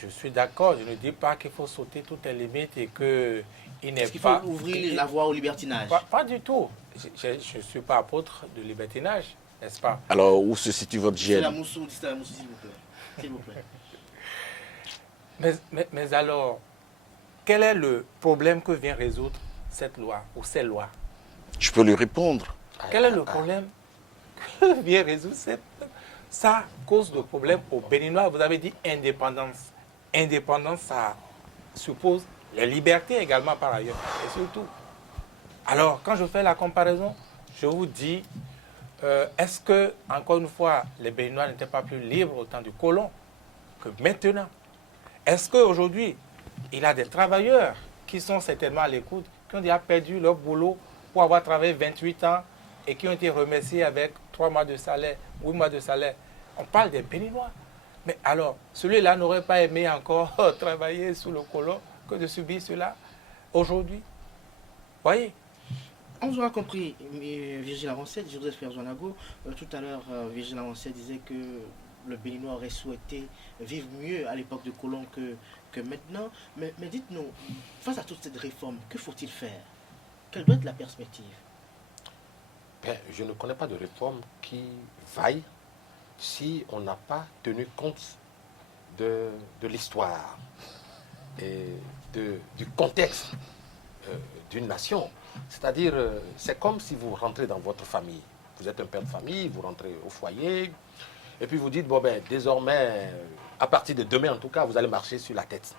je suis d'accord, je ne dis pas qu'il faut sauter toutes les limites et qu'il n'est pas... Est-ce qu'il faut ouvrir la voie au libertinage? Pas du tout. Je ne suis pas apôtre de libertinage, n'est-ce pas? Alors, où se situe votre gêne? Distella Moussou, s'il vous plaît. Mais alors, quel est le problème que vient résoudre cette loi ou ces lois? Je peux lui répondre. Quel est le problème que vient résoudre cette loi? Ça cause de problèmes aux Béninois. Vous avez dit indépendance. Indépendance, ça suppose les libertés également par ailleurs. Et surtout. Alors, quand je fais la comparaison, je vous dis, est-ce que, encore une fois, les Béninois n'étaient pas plus libres au temps du colon que maintenant? Est-ce qu'aujourd'hui, il y a des travailleurs qui sont certainement à l'écoute, qui ont déjà perdu leur boulot pour avoir travaillé 28 ans et qui ont été remerciés avec 3 mois de salaire, 8 mois de salaire? On parle des Béninois. Mais alors, celui-là n'aurait pas aimé encore travailler sous le colon que de subir cela aujourd'hui? Voyez? On vous aura compris, Virgile Avancet, Joseph Perzoanago. Tout à l'heure, Virgile Avancet disait que le Béninois aurait souhaité vivre mieux à l'époque de colon que maintenant. Mais dites-nous, face à toute cette réforme, que faut-il faire? Quelle doit être la perspective? Je ne connais pas de réforme qui vaille si on n'a pas tenu compte de l'histoire et du contexte d'une nation. C'est-à-dire, c'est comme si vous rentrez dans votre famille. Vous êtes un père de famille, vous rentrez au foyer, et puis vous dites, bon ben, désormais, à partir de demain en tout cas, vous allez marcher sur la tête.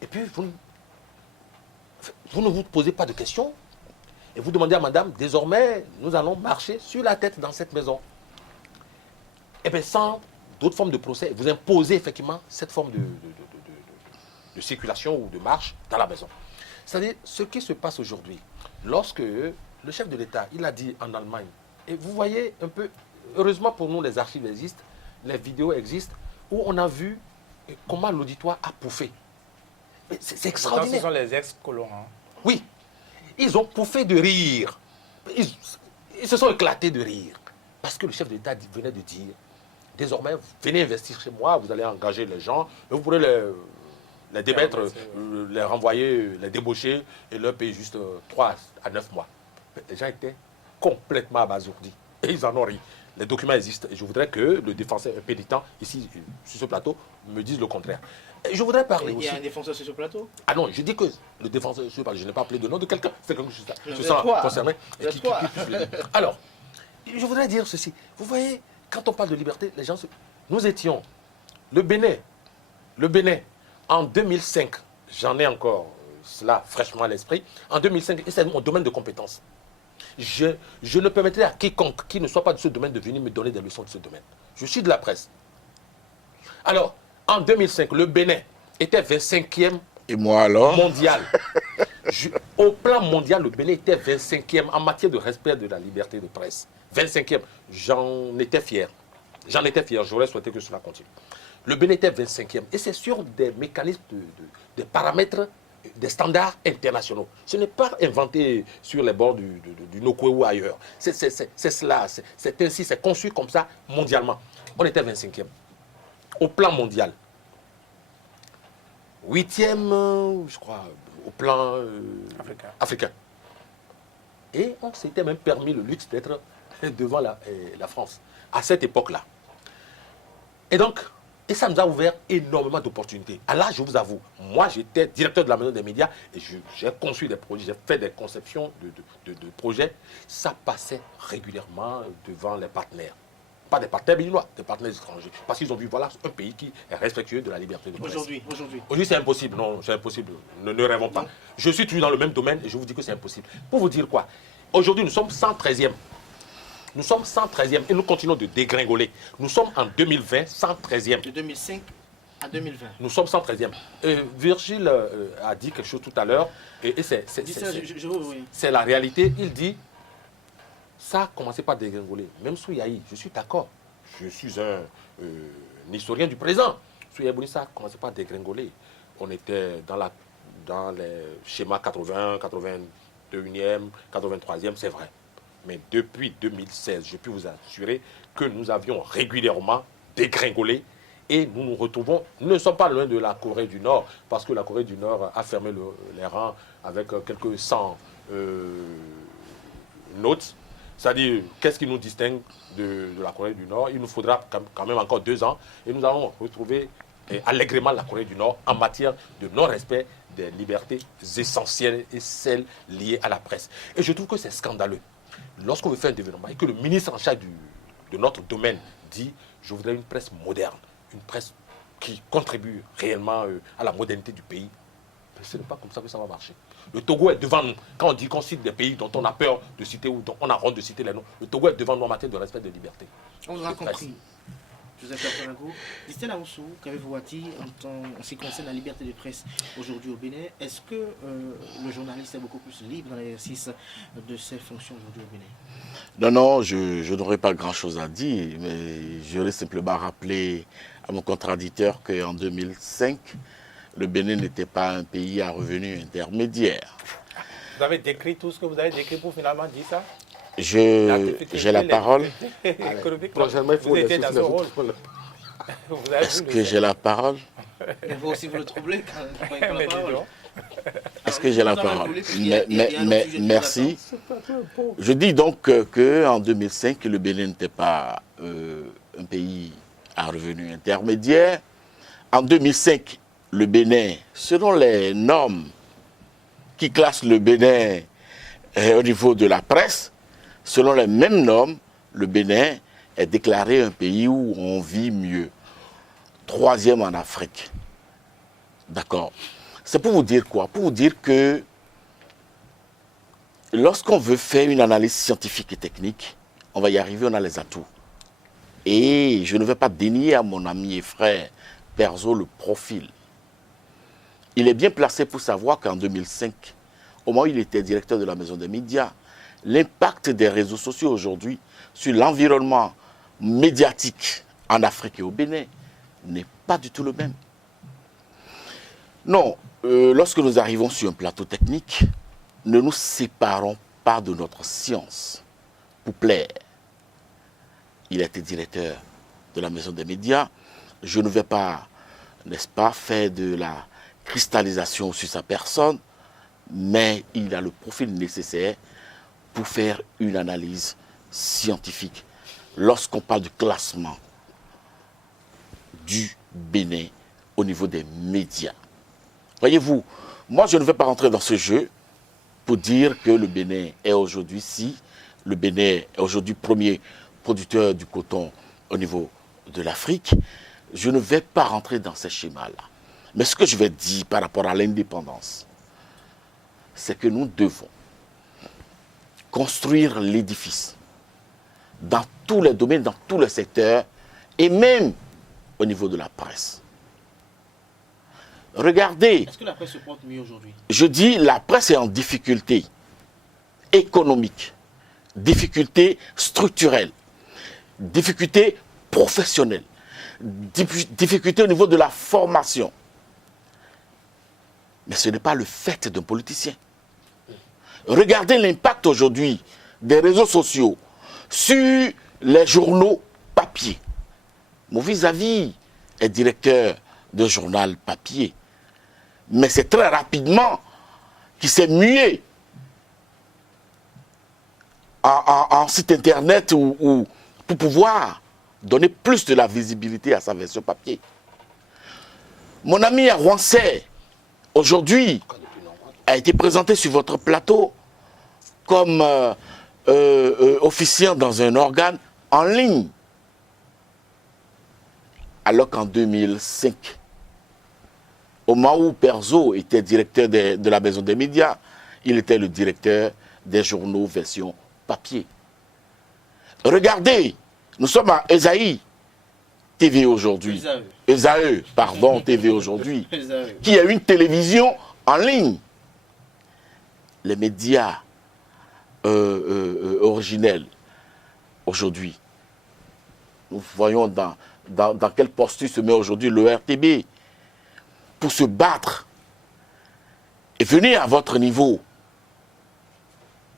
Et puis, vous ne vous posez pas de questions, et vous demandez à madame, désormais, nous allons marcher sur la tête dans cette maison. Et bien, sans d'autres formes de procès, vous imposez effectivement cette forme de circulation ou de marche dans la maison. C'est-à-dire, ce qui se passe aujourd'hui, lorsque le chef de l'État, il a dit en Allemagne, et vous voyez un peu, heureusement pour nous, les archives existent, les vidéos existent, où on a vu comment l'auditoire a pouffé. C'est extraordinaire. Ce sont les ex-colons. Hein. Oui, ils ont pouffé de rire. Ils se sont éclatés de rire. Parce que le chef de l'État venait de dire, désormais, venez investir chez moi, vous allez engager les gens, et vous pourrez les démettre, les renvoyer, les débaucher, et leur payer juste 3 à 9 mois. Mais les gens étaient complètement abasourdis, et ils en ont ri. Les documents existent, et je voudrais que le défenseur pénitent, ici, sur ce plateau, me dise le contraire. Et je voudrais parler aussi... Il y a un défenseur sur ce plateau? Ah non, je dis que le défenseur sur ce plateau, je n'ai pas appelé de nom de quelqu'un, c'est quelqu'un que je sens concerné. Alors, je voudrais dire ceci. Vous voyez, quand on parle de liberté, les gens... Nous étions le Bénin, en 2005, j'en ai encore cela fraîchement à l'esprit, en 2005, et c'est mon domaine de compétence. Je ne permettrai à quiconque qui ne soit pas de ce domaine de venir me donner des leçons de ce domaine. Je suis de la presse. Alors, en 2005, le Bénin était 25e Et moi alors mondial. Au plan mondial, le Bénin était 25e en matière de respect de la liberté de presse. 25e. J'en étais fier. J'aurais souhaité que cela continue. Le Bénin était 25e. Et c'est sur des mécanismes, des paramètres, des standards internationaux. Ce n'est pas inventé sur les bords du Nokwe ou ailleurs. C'est cela. C'est ainsi, c'est conçu comme ça mondialement. On était 25e. Au plan mondial. 8e, je crois, au plan africain. Et on s'était même permis le luxe d'être devant la France à cette époque-là. Et donc, ça nous a ouvert énormément d'opportunités. Alors là, je vous avoue, moi j'étais directeur de la maison des médias et j'ai conçu des projets, j'ai fait des conceptions de projets. Ça passait régulièrement devant les partenaires. Pas des partenaires béninois, des partenaires étrangers. Parce qu'ils ont vu, voilà, un pays qui est respectueux de la liberté de presse. Aujourd'hui, c'est impossible. Non, c'est impossible. Ne rêvons pas. Non. Je suis toujours dans le même domaine et je vous dis que c'est impossible. Pour vous dire quoi? Aujourd'hui, nous sommes 113e. Nous sommes 113e et nous continuons de dégringoler. Nous sommes en 2020, 113e. De 2005 à 2020. Nous sommes 113e. Virgile a dit quelque chose tout à l'heure et c'est la réalité. Il dit... Ça a commencé par dégringoler. Même Souyaï, je suis d'accord. Je suis un historien du présent. Souyaï Bouni, ça a commencé par dégringoler. On était dans les schémas 80, 81e, 83e, c'est vrai. Mais depuis 2016, je peux vous assurer que nous avions régulièrement dégringolé et nous nous retrouvons, nous ne sommes pas loin de la Corée du Nord, parce que la Corée du Nord a fermé les rangs avec quelques 100 notes. C'est-à-dire, qu'est-ce qui nous distingue de la Corée du Nord? Il nous faudra quand même encore 2 ans et nous allons retrouver allègrement la Corée du Nord en matière de non-respect des libertés essentielles et celles liées à la presse. Et je trouve que c'est scandaleux. Lorsqu'on veut faire un développement et que le ministre en charge de notre domaine dit « je voudrais une presse moderne, une presse qui contribue réellement à la modernité du pays », ce n'est pas comme ça que ça va marcher. Le Togo est devant nous. Quand on dit qu'on cite des pays dont on a peur de citer ou dont on a honte de citer les noms, le Togo est devant nous en matière de respect de liberté. On vous a compris. Joseph Karago, Distel Aoussou, qu'avez-vous dit en ce qui concerne la liberté de presse aujourd'hui au Bénin? Est-ce que le journaliste est beaucoup plus libre dans l'exercice de ses fonctions aujourd'hui au Bénin? Non, je n'aurais pas grand-chose à dire, mais j'aurais simplement rappelé à mon contradicteur qu'en 2005, le Bénin n'était pas un pays à revenu intermédiaire. Vous avez décrit tout ce que vous avez décrit pour finalement dire ça? J'ai la parole. Vous étiez dans ce rôle. Est-ce que j'ai la parole? Il faut aussi vous le troubler quand il prend la parole. Est-ce que j'ai la parole? Mais merci. Je dis donc qu'en 2005, le Bénin n'était pas un pays à revenu intermédiaire. En 2005, le Bénin, selon les normes qui classent le Bénin au niveau de la presse, selon les mêmes normes, le Bénin est déclaré un pays où on vit mieux. 3e en Afrique. D'accord. C'est pour vous dire quoi? Pour vous dire que lorsqu'on veut faire une analyse scientifique et technique, on va y arriver, on a les atouts. Et je ne vais pas dénier à mon ami et frère Perzo le profil. Il est bien placé pour savoir qu'en 2005, au moment où il était directeur de la maison des médias, l'impact des réseaux sociaux aujourd'hui sur l'environnement médiatique en Afrique et au Bénin n'est pas du tout le même. Non, lorsque nous arrivons sur un plateau technique, ne nous séparons pas de notre science pour plaire. il a été directeur de la Maison des médias. Je ne vais pas, n'est-ce pas, faire de la cristallisation sur sa personne, mais il a le profil nécessaire pour faire une analyse scientifique lorsqu'on parle du classement du Bénin au niveau des médias. Voyez-vous, moi je ne vais pas rentrer dans ce jeu pour dire que le Bénin est aujourd'hui, si le Bénin est aujourd'hui premier producteur du coton au niveau de l'Afrique, je ne vais pas rentrer dans ces schémas-là. Mais ce que je vais dire par rapport à l'indépendance, c'est que nous devons construire l'édifice dans tous les domaines, dans tous les secteurs, et même au niveau de la presse. Regardez. Est-ce que la presse se porte mieux aujourd'hui? Je dis, la presse est en difficulté économique, difficulté structurelle, difficulté professionnelle, difficulté au niveau de la formation. Mais ce n'est pas le fait d'un politicien. Regardez l'impact aujourd'hui des réseaux sociaux sur les journaux papier. Mon vis-à-vis est directeur d'un journal papier. Mais c'est très rapidement qu'il s'est mué en site internet pour pouvoir donner plus de la visibilité à sa version papier. Mon ami Arwansé, aujourd'hui, a été présenté sur votre plateau comme officiant dans un organe en ligne. Alors qu'en 2005, au moment où Perzo était directeur de la Maison des médias, il était le directeur des journaux version papier. Regardez, nous sommes à Esaïe TV aujourd'hui. Esaïe, pardon, TV aujourd'hui. Qui a une télévision en ligne. Les médias originels aujourd'hui. Nous voyons dans quelle posture se met aujourd'hui le RTB pour se battre et venir à votre niveau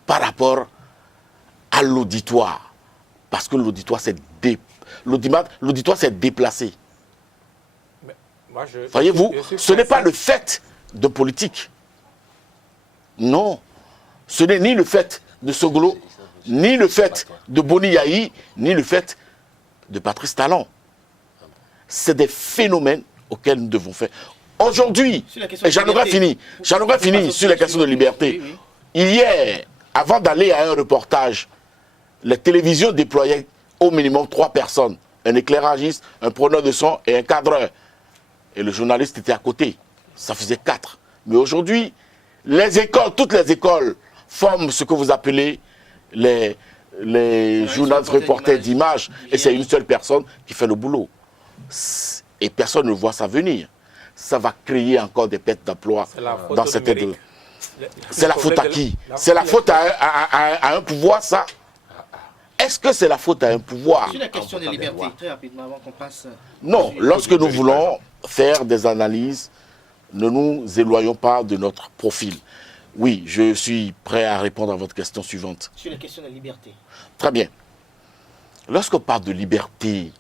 par rapport à l'auditoire. Parce que l'auditoire s'est déplacé. Voyez-vous, ce n'est pas le fait de politique. Non. Ce n'est ni le fait de Soglo, ni le fait de Boni Yahi, ni le fait de Patrice Talon. C'est des phénomènes auxquels nous devons faire. Aujourd'hui, et j'en aurais fini sur les questions de liberté. Hier, avant d'aller à un reportage, les télévisions déployaient au minimum 3 personnes. Un éclairagiste, un preneur de son et un cadreur. Et le journaliste était à côté. Ça faisait 4. Mais aujourd'hui, les écoles, toutes les écoles forment ce que vous appelez les journalistes reporters d'images. Et c'est une seule personne qui fait le boulot. Et personne ne voit ça venir. Ça va créer encore des pertes d'emploi dans certaines... C'est la faute à qui? C'est la faute à un pouvoir, ça? Est-ce que c'est la faute à un pouvoir? Sur la question des libertés, très rapidement, avant qu'on passe... Non, lorsque nous voulons faire des analyses, ne nous éloignons pas de notre profil. Oui, je suis prêt à répondre à votre question suivante. Sur la question de la liberté. Très bien. Lorsqu'on parle de liberté,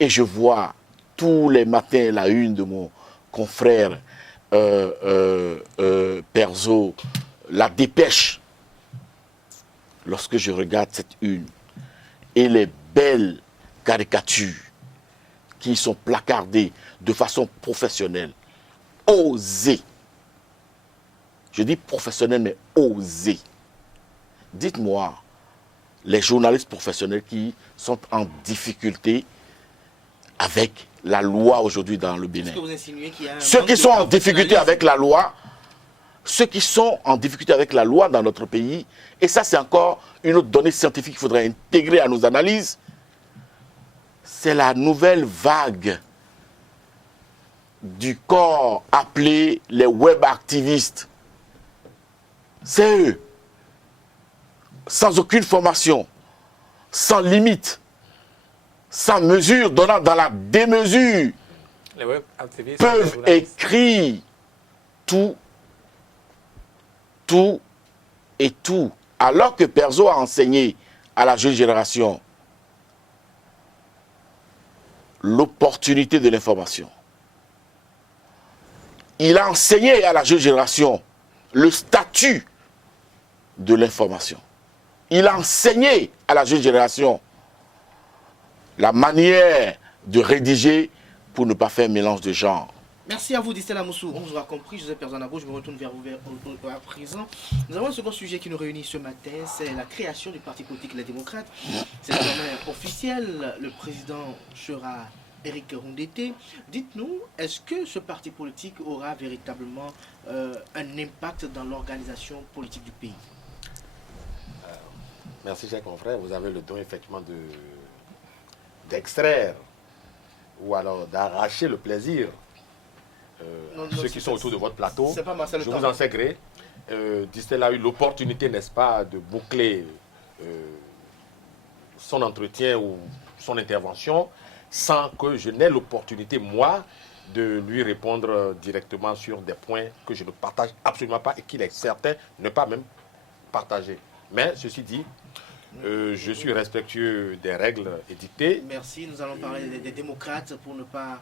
et je vois tous les matins la une de mon confrère Perzo, la dépêche, lorsque je regarde cette une, et les belles caricatures qui sont placardées de façon professionnelle, osées, je dis professionnelle mais osée, dites-moi, les journalistes professionnels qui sont en difficulté avec la loi aujourd'hui dans le Bénin. Ceux qui sont en difficulté avec la loi, ceux qui sont en difficulté avec la loi dans notre pays, et ça c'est encore une autre donnée scientifique qu'il faudrait intégrer à nos analyses, c'est la nouvelle vague du corps appelé les web activistes. C'est eux, sans aucune formation, sans limite, sans mesure, donnant dans la démesure, peuvent écrire tout et tout. Alors que Perzo a enseigné à la jeune génération l'opportunité de l'information. Il a enseigné à la jeune génération le statut de l'information. Il a enseigné à la jeune génération la manière de rédiger pour ne pas faire mélange de genres. Merci à vous, Distella Moussou. On vous aura compris, Joseph Perzanabo, je me retourne vers vous à présent. Nous avons un second sujet qui nous réunit ce matin, c'est la création du parti politique Les Démocrates. C'est désormais officiel, le président sera Éric Rondeté. Dites-nous, est-ce que ce parti politique aura véritablement un impact dans l'organisation politique du pays? Merci, cher confrère. Vous avez le don, effectivement, d'extraire ou alors d'arracher le plaisir. Ceux qui sont autour de votre plateau, je vous en sais gré. Distella a eu l'opportunité, n'est-ce pas, de boucler son entretien ou son intervention sans que je n'ai l'opportunité, moi, de lui répondre directement sur des points que je ne partage absolument pas et qu'il est certain ne pas même partager. Mais ceci dit, je suis respectueux des règles édictées. Merci, nous allons parler des démocrates pour ne pas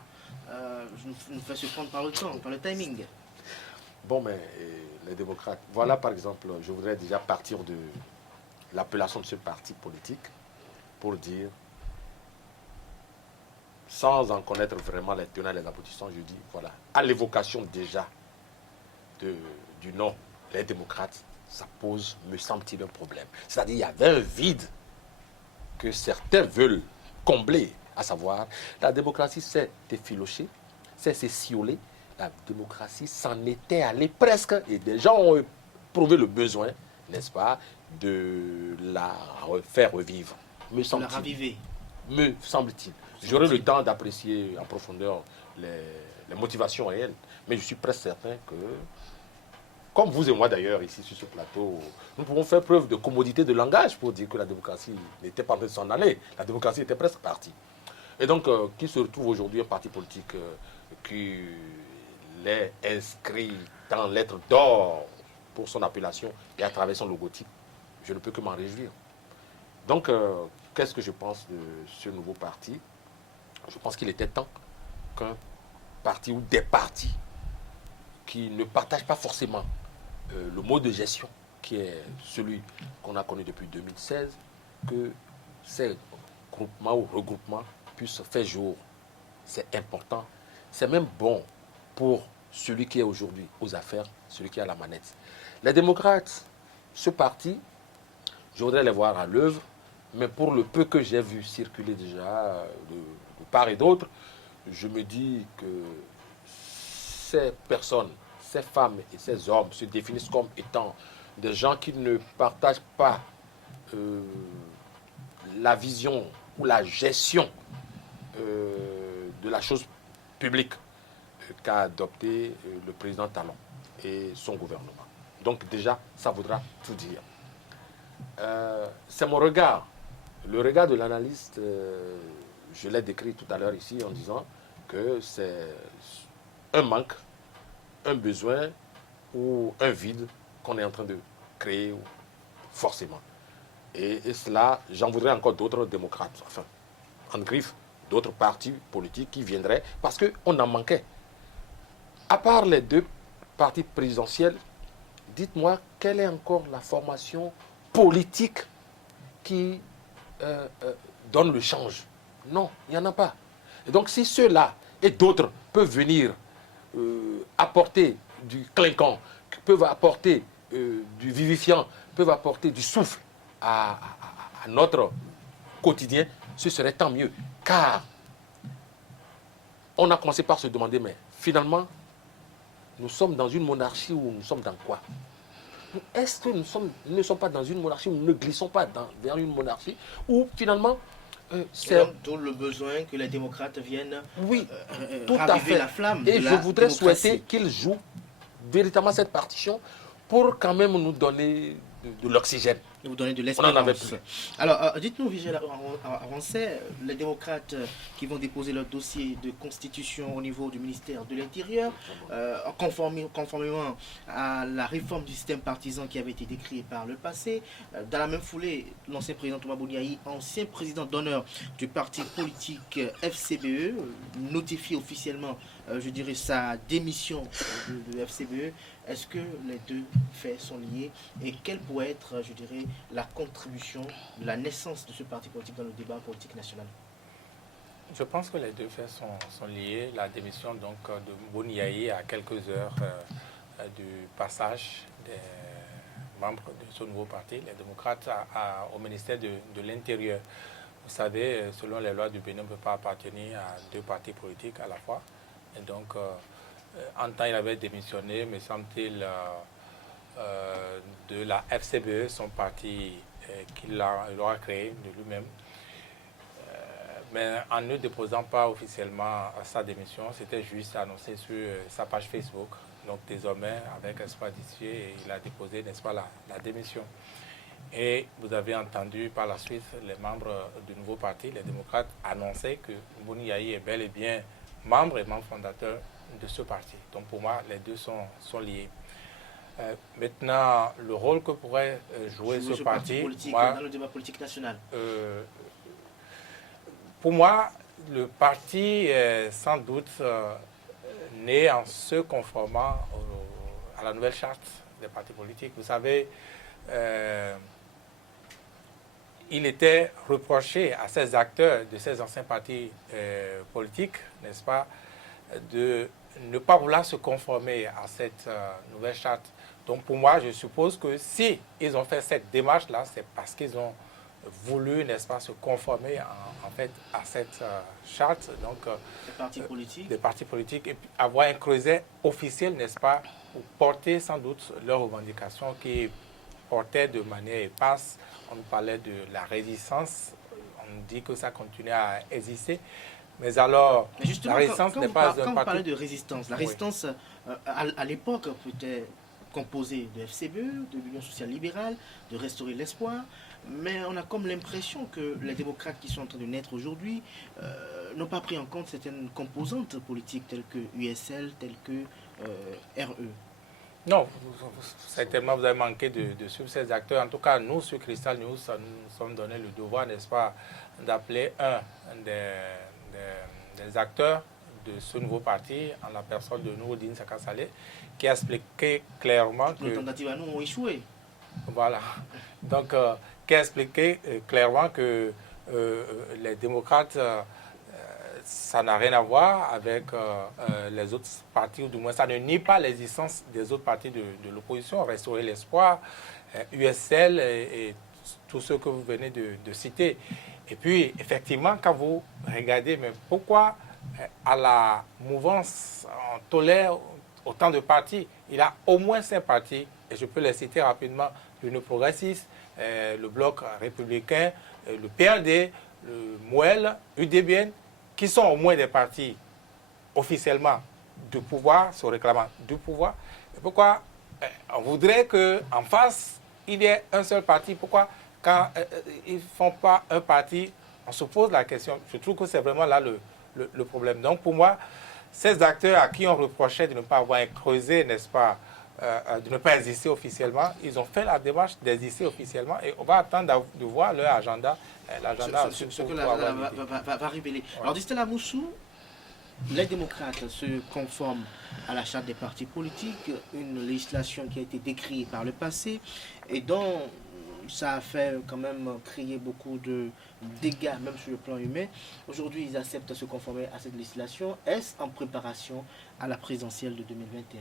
nous faire se prendre par le temps, par le timing. Bon, mais les démocrates, voilà par exemple, je voudrais déjà partir de l'appellation de ce parti politique pour dire, sans en connaître vraiment les tenants et les aboutissants, je dis, voilà, à l'évocation déjà du nom, les démocrates, ça pose, me semble-t-il, un problème. C'est-à-dire, il y avait un vide que certains veulent combler, à savoir, la démocratie s'est effilochée, s'est sciolée, la démocratie s'en était allée presque, et des gens ont éprouvé le besoin, n'est-ce pas, de la faire revivre. Me semble-t-il. Me semble-t-il. J'aurai le temps d'apprécier en profondeur les motivations réelles, mais je suis presque certain que, comme vous et moi d'ailleurs, ici sur ce plateau, nous pouvons faire preuve de commodité de langage pour dire que la démocratie n'était pas en train de s'en aller. La démocratie était presque partie. Et donc, qui se retrouve aujourd'hui un parti politique qui l'est inscrit dans lettres d'or pour son appellation et à travers son logotype, je ne peux que m'en réjouir. Donc, qu'est-ce que je pense de ce nouveau parti? Je pense qu'il était temps qu'un parti ou des partis qui ne partagent pas forcément le mode de gestion qui est celui qu'on a connu depuis 2016, que ces groupements ou regroupements puissent faire jour. C'est important. C'est même bon pour celui qui est aujourd'hui aux affaires, celui qui a la manette. Les démocrates, ce parti, je voudrais les voir à l'œuvre, mais pour le peu que j'ai vu circuler déjà de part et d'autre, je me dis que ces personnes, ces femmes et ces hommes se définissent comme étant des gens qui ne partagent pas la vision ou la gestion de la chose publique qu'a adopté le président Talon et son gouvernement. Donc déjà, ça voudra tout dire. C'est mon regard. Le regard de l'analyste, je l'ai décrit tout à l'heure ici en disant que c'est un manque, un besoin ou un vide qu'on est en train de créer forcément. Et cela, j'en voudrais encore d'autres démocrates, enfin, en griffe, d'autres partis politiques qui viendraient, parce qu'on en manquait. À part les deux partis présidentiels, dites-moi, quelle est encore la formation politique qui donne le change? Non, il n'y en a pas. Et donc, si ceux-là et d'autres peuvent venir apporter du clinquant, peuvent apporter du vivifiant, peuvent apporter du souffle à notre quotidien, ce serait tant mieux. Car on a commencé par se demander, mais finalement, nous sommes dans une monarchie ou nous sommes dans quoi? Est-ce que nous ne sommes pas dans une monarchie ou nous ne glissons pas vers une monarchie ou finalement c'est d'où le besoin que les démocrates viennent tout à fait. La flamme. Et je voudrais souhaiter qu'ils jouent véritablement cette partition pour quand même nous donner de l'oxygène. Vous donnez de On n'en avait l'espérance. plus. Alors, dites-nous, Vigil Avancet, les démocrates qui vont déposer leur dossier de constitution au niveau du ministère de l'Intérieur, conformément à la réforme du système partisan qui avait été décriée par le passé. Dans la même foulée, l'ancien président Thomas Boniaï, ancien président d'honneur du parti politique FCBE, notifie officiellement, je dirais, sa démission de FCBE. Est-ce que les deux faits sont liés et quelle pourrait être, je dirais, la contribution, la naissance de ce parti politique dans le débat politique national? Je pense que les deux faits sont liés. La démission donc, de Boniaï à quelques heures du passage des membres de ce nouveau parti, les démocrates, au ministère de l'Intérieur. Vous savez, selon les lois du Bénin, on ne peut pas appartenir à deux partis politiques à la fois. Et donc, en temps, il avait démissionné, me semble-t-il, de la FCBE, son parti qu'il aura créé de lui-même. Mais en ne déposant pas officiellement sa démission, c'était juste annoncé sur sa page Facebook. Donc désormais, avec Espoir d'Issier, il a déposé, n'est-ce pas, la démission. Et vous avez entendu par la suite les membres du nouveau parti, les démocrates, annoncer que Boniaï est bel et bien membre et membre fondateur de ce parti. Donc pour moi, les deux sont liés. Maintenant, le rôle que pourrait jouer ce parti moi, dans le débat politique national. Pour moi, le parti est sans doute né en se conformant à la nouvelle charte des partis politiques. Vous savez, il était reproché à ces acteurs de ces anciens partis politiques, n'est-ce pas, de ne pas vouloir se conformer à cette nouvelle charte. Donc pour moi, je suppose que si ils ont fait cette démarche-là, c'est parce qu'ils ont voulu, n'est-ce pas, se conformer en fait à cette charte, donc des partis politiques, et puis avoir un creuset officiel, n'est-ce pas, pour porter sans doute leurs revendications qui portaient de manière éparse. On nous parlait de la résistance, on dit que ça continue à exister. Mais alors, justement, la résistance n'est pas un parti... Quand on parlait de résistance, la résistance, à l'époque, peut-être composée de FCBE, de l'Union sociale libérale, de Restaurer l'espoir, mais on a comme l'impression que les démocrates qui sont en train de naître aujourd'hui n'ont pas pris en compte certaines composantes politiques telles que USL, telles que RE. Non, certainement vous avez manqué de suivre ces acteurs. En tout cas, nous, sur Crystal News, nous sommes donné le devoir, n'est-ce pas, d'appeler un des acteurs de ce nouveau parti, en la personne de Nouroudine Saka Saleh, qui a expliqué clairement que... Les tentatives à nous ont échoué. Voilà. Donc, qui a expliqué clairement que les démocrates, ça n'a rien à voir avec les autres partis, ou du moins ça ne nie pas l'existence des autres partis de l'opposition, Restaurer l'espoir, USL et tous ceux que vous venez de citer. Et puis, effectivement, quand vous regardez, mais pourquoi à la mouvance, on tolère autant de partis? Il y a au moins 5 partis, et je peux les citer rapidement, l'Union progressiste, le Bloc républicain, le PRD, le MOEL, UDBN, qui sont au moins des partis officiellement du pouvoir, se réclamant du pouvoir. Et pourquoi on voudrait qu'en face, il y ait un seul parti? Pourquoi quand ils ne font pas un parti, on se pose la question? Je trouve que c'est vraiment là le problème. Donc pour moi, ces acteurs à qui on reprochait de ne pas avoir creusé, n'est-ce pas, de ne pas exister officiellement, ils ont fait la démarche d'exister officiellement et on va attendre de voir leur agenda. Ce que va révéler. Ouais. Alors, Distel Amoussou, les démocrates se conforment à la charte des partis politiques, une législation qui a été décriée par le passé et dont ça a fait quand même créer beaucoup de dégâts, même sur le plan humain. Aujourd'hui, ils acceptent de se conformer à cette législation. Est-ce en préparation à la présidentielle de 2021?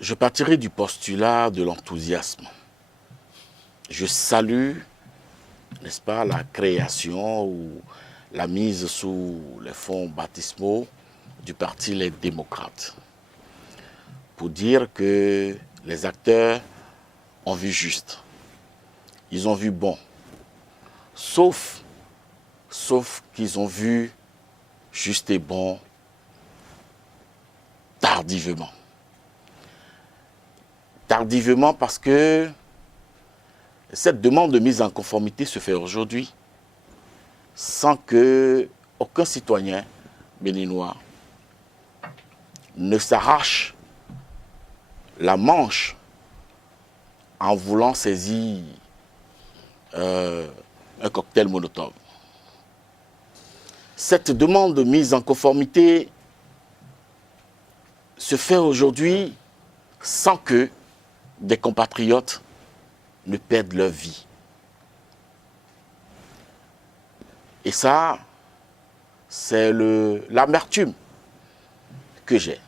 Je partirai du postulat de l'enthousiasme. Je salue, n'est-ce pas, la création ou la mise sous les fonds baptismaux du parti Les Démocrates. Pour dire que les acteurs ont vu juste. Ils ont vu bon. Sauf qu'ils ont vu juste et bon tardivement. Tardivement parce que Cette demande de mise en conformité se fait aujourd'hui sans que aucun citoyen béninois ne s'arrache la manche en voulant saisir un cocktail Molotov. Cette demande de mise en conformité se fait aujourd'hui sans que des compatriotes ne perdent leur vie. Et ça, c'est l'amertume que j'ai.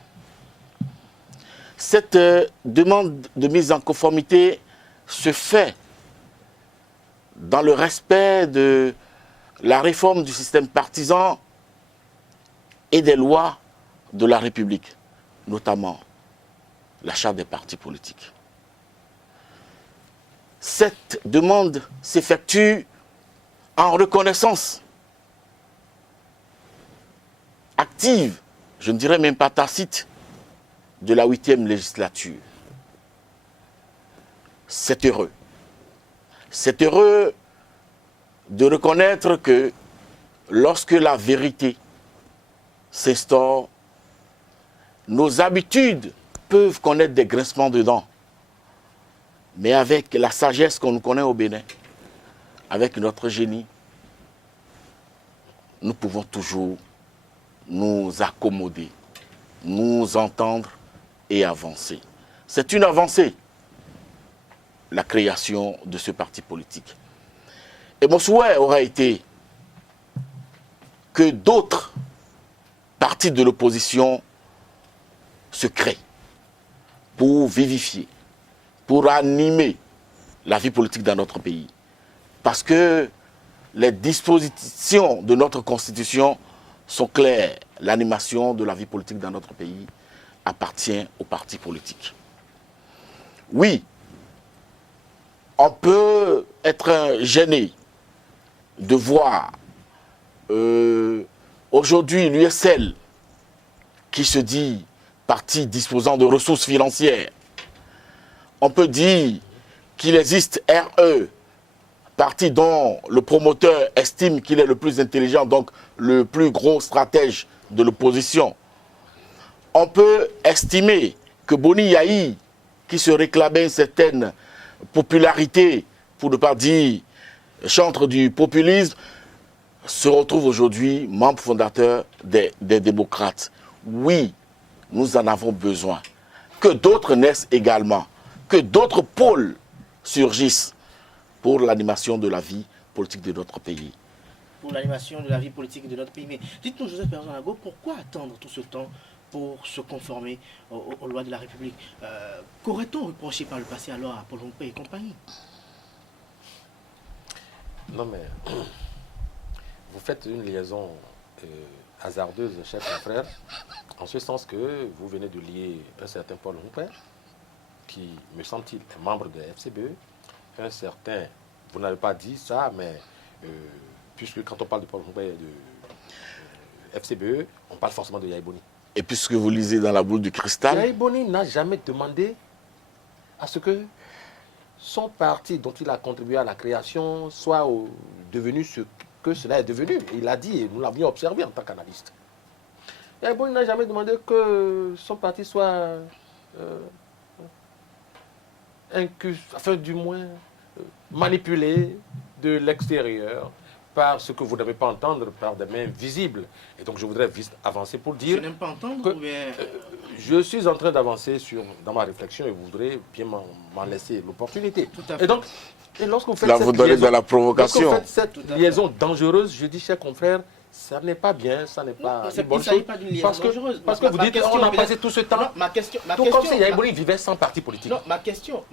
Cette demande de mise en conformité se fait dans le respect de la réforme du système partisan et des lois de la République, notamment la charte des partis politiques. Cette demande s'effectue en reconnaissance active, je ne dirais même pas tacite, de la 8e législature. C'est heureux. C'est heureux de reconnaître que lorsque la vérité s'instaure, nos habitudes peuvent connaître des grincements de dents. Mais avec la sagesse qu'on connaît au Bénin, avec notre génie, nous pouvons toujours nous accommoder, nous entendre et avancer. C'est une avancée, la création de ce parti politique. Et mon souhait aurait été que d'autres partis de l'opposition se créent pour vivifier, pour animer la vie politique dans notre pays. Parce que les dispositions de notre Constitution sont claires. L'animation de la vie politique dans notre pays appartient aux partis politiques. Oui, on peut être gêné de voir aujourd'hui l'USL qui se dit parti disposant de ressources financières. On peut dire qu'il existe RE, parti dont le promoteur estime qu'il est le plus intelligent, donc le plus gros stratège de l'opposition. On peut estimer que Boni Yahi, qui se réclamait une certaine popularité, pour ne pas dire chantre du populisme, se retrouve aujourd'hui membre fondateur des démocrates. Oui, nous en avons besoin. Que d'autres naissent également, que d'autres pôles surgissent pour l'animation de la vie politique de notre pays. Pour l'animation de la vie politique de notre pays. Mais dites-nous, Joseph Perzon-Lago, pourquoi attendre tout ce temps pour se conformer aux lois de la République? Qu'aurait-on reproché par le passé alors à Paul Rompé et compagnie? Non mais, vous faites une liaison hasardeuse, cher confrère, en ce sens que vous venez de lier un certain Paul Rompé, qui, me semble-t-il, est membre de FCBE, un certain, vous n'avez pas dit ça, mais puisque quand on parle de Paul Rompé et de FCBE, on parle forcément de Yahi Boni. Et puisque vous lisez dans la boule du cristal, Yahi Boni n'a jamais demandé à ce que son parti dont il a contribué à la création soit devenu ce que cela est devenu. Il a dit, et nous l'avions observé en tant qu'analyste. Yahi Boni n'a jamais demandé que son parti soit enfin du moins manipulé de l'extérieur par ce que vous n'avez pas entendre, par des mains visibles. Et donc je voudrais vite avancer pour dire... Je n'aime pas entendre, je suis en train d'avancer dans ma réflexion et vous voudrez bien m'en laisser l'opportunité. Tout à fait. Et donc, lorsque vous faites là vous donnez de la provocation. lorsque vous faites cette liaison dangereuse, je dis, chers confrères, ça n'est pas bien, ça n'est pas une bonne chose. Parce que vous dites, on a passé tout ce temps, tout comme si Yahi Boni vivait sans parti politique. Non, ma question,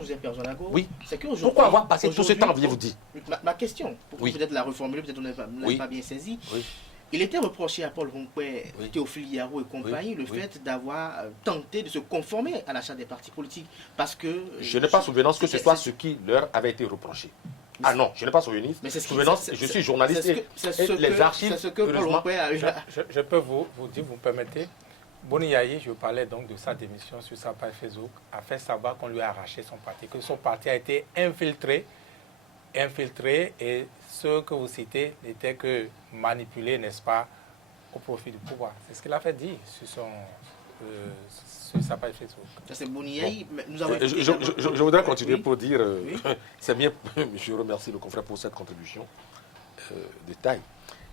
Joseph Perzon-Lago, oui. C'est qu'aujourd'hui... Pourquoi avoir passé tout ce temps, aviez-vous dit? Ma question, pour oui. peut-être la reformuler, peut-être on n'a pas bien saisi. Oui. Il était reproché à Paul Rompé, Théophile Yarou et compagnie, le fait d'avoir tenté de se conformer à l'achat des partis politiques. Parce que... Je n'ai pas souvenance que ce soit ce qui leur avait été reproché. Ah non, je n'ai pas souvenance. Je suis journaliste et les archives... C'est ce que Paul Rompé a eu. Je peux vous dire, vous me permettez. Boni Yahi, je parlais donc de sa démission sur sa page Facebook, a fait savoir qu'on lui a arraché son parti, que son parti a été infiltré infiltrés et ceux que vous citez n'étaient que manipulés, n'est-ce pas, au profit du pouvoir. C'est ce qu'il a fait dire sur sa page Facebook. Ça, c'est Boniaï. Nous avons je voudrais continuer Oui. pour dire, Oui. c'est bien, je remercie le confrère pour cette contribution de taille.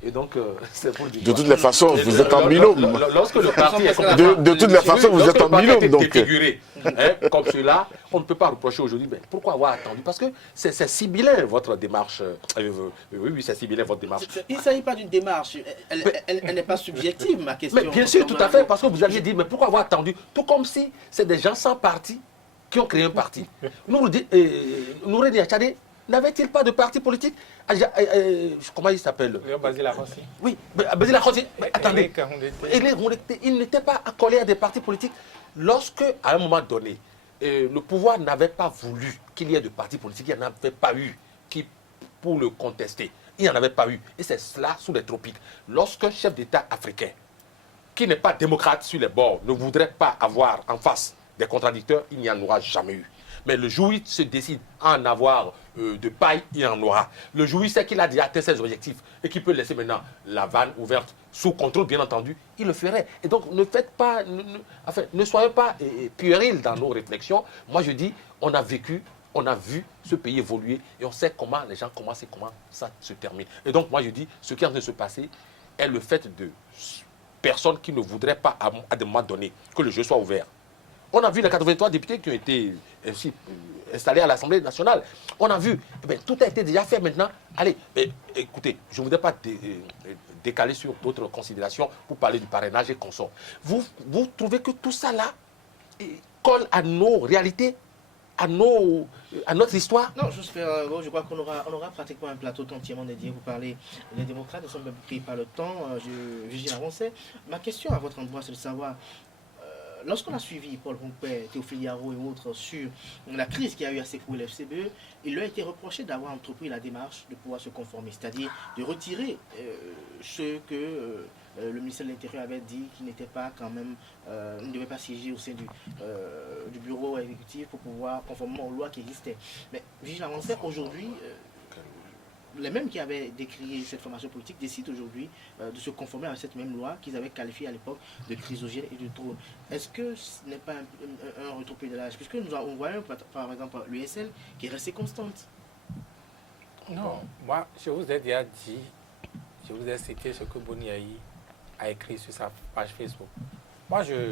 Et donc, c'est pour dire... De toutes les façons, vous êtes en binôme. Lorsque le parti est De toutes les façons, vous êtes en binôme. Donc, défiguré, comme cela, on ne peut pas reprocher aujourd'hui, mais pourquoi avoir attendu? Parce que c'est sibyllin votre démarche. Oui, c'est sibyllin votre démarche. Il ne s'agit pas d'une démarche. Elle n'est pas subjective, ma question. Mais bien sûr, tout à fait, parce que vous aviez dit, mais pourquoi avoir attendu? Tout comme si c'est des gens sans parti qui ont créé un parti. Nouré Diachadé, n'avait-il pas de parti politique? Comment il s'appelle? Basile Arrossi. Oui, Basile Arrossi. Attendez, il n'était pas accolé à des partis politiques. Lorsque, à un moment donné, le pouvoir n'avait pas voulu qu'il y ait de partis politiques, il n'y en avait pas eu pour le contester. Il n'y en avait pas eu. Et c'est cela sous les tropiques. Lorsque chef d'État africain, qui n'est pas démocrate sur les bords, ne voudrait pas avoir en face des contradicteurs, il n'y en aura jamais eu. Mais le jour où il se décide à en avoir de paille, il en aura. Le jour où il sait qu'il a déjà atteint ses objectifs et qu'il peut laisser maintenant la vanne ouverte, sous contrôle bien entendu, il le ferait. Et donc ne faites pas, ne soyez pas puérils dans nos réflexions. Moi je dis, on a vécu, on a vu ce pays évoluer et on sait comment les gens commencent et comment ça se termine. Et donc moi je dis, ce qui est en train de se passer est le fait de personnes qui ne voudraient pas à des moments donnés que le jeu soit ouvert. On a vu les 83 députés qui ont été installés à l'Assemblée nationale. On a vu, tout a été déjà fait maintenant. Allez, écoutez, je ne voudrais pas décaler sur d'autres considérations pour parler du parrainage et consorts. Vous trouvez que tout ça là colle à nos réalités, à notre histoire? Non, je crois qu'on aura pratiquement un plateau entièrement dédié pour parler des démocrates. Nous sommes pris par le temps. Virginie Avancé. Ma question à votre endroit, c'est de savoir, lorsqu'on a suivi Paul Pompey, Théophile Yarro et autres sur la crise qu'il y a eu à secouer l'FCBE, il lui a été reproché d'avoir entrepris la démarche de pouvoir se conformer, c'est-à-dire de retirer ce que le ministère de l'Intérieur avait dit qu'il n'était pas quand même, ne devait pas siéger au sein du bureau exécutif pour pouvoir, conformément aux lois qui existaient. Mais Virginie Avancé, aujourd'hui, les mêmes qui avaient décrié cette formation politique décident aujourd'hui de se conformer à cette même loi qu'ils avaient qualifiée à l'époque de chrysogène et de drone. Est-ce que ce n'est pas un retropédalage? Puisque nous voyons par exemple l'USL qui est restée constante. Non, moi je vous ai déjà dit, je vous ai cité ce que Boniaï a écrit sur sa page Facebook. Moi je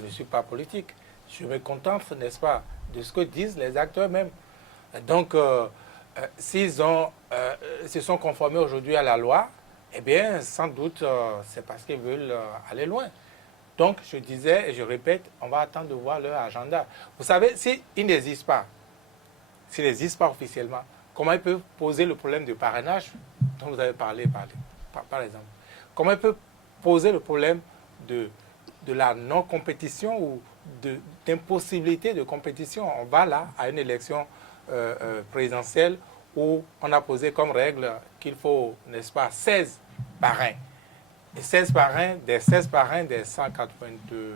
ne suis pas politique, je me contente, n'est-ce pas, de ce que disent les acteurs même. Donc, s'ils se sont conformés aujourd'hui à la loi, eh bien, sans doute, c'est parce qu'ils veulent aller loin. Donc, je disais et je répète, on va attendre de voir leur agenda. Vous savez, s'il n'existe pas officiellement, comment ils peuvent poser le problème de parrainage dont vous avez parlé, par exemple? Comment ils peuvent poser le problème de la non-compétition ou d'impossibilité de compétition? On va là à une élection présidentielle où on a posé comme règle qu'il faut, n'est-ce pas, 16 parrains. Et 16 parrains, des 182,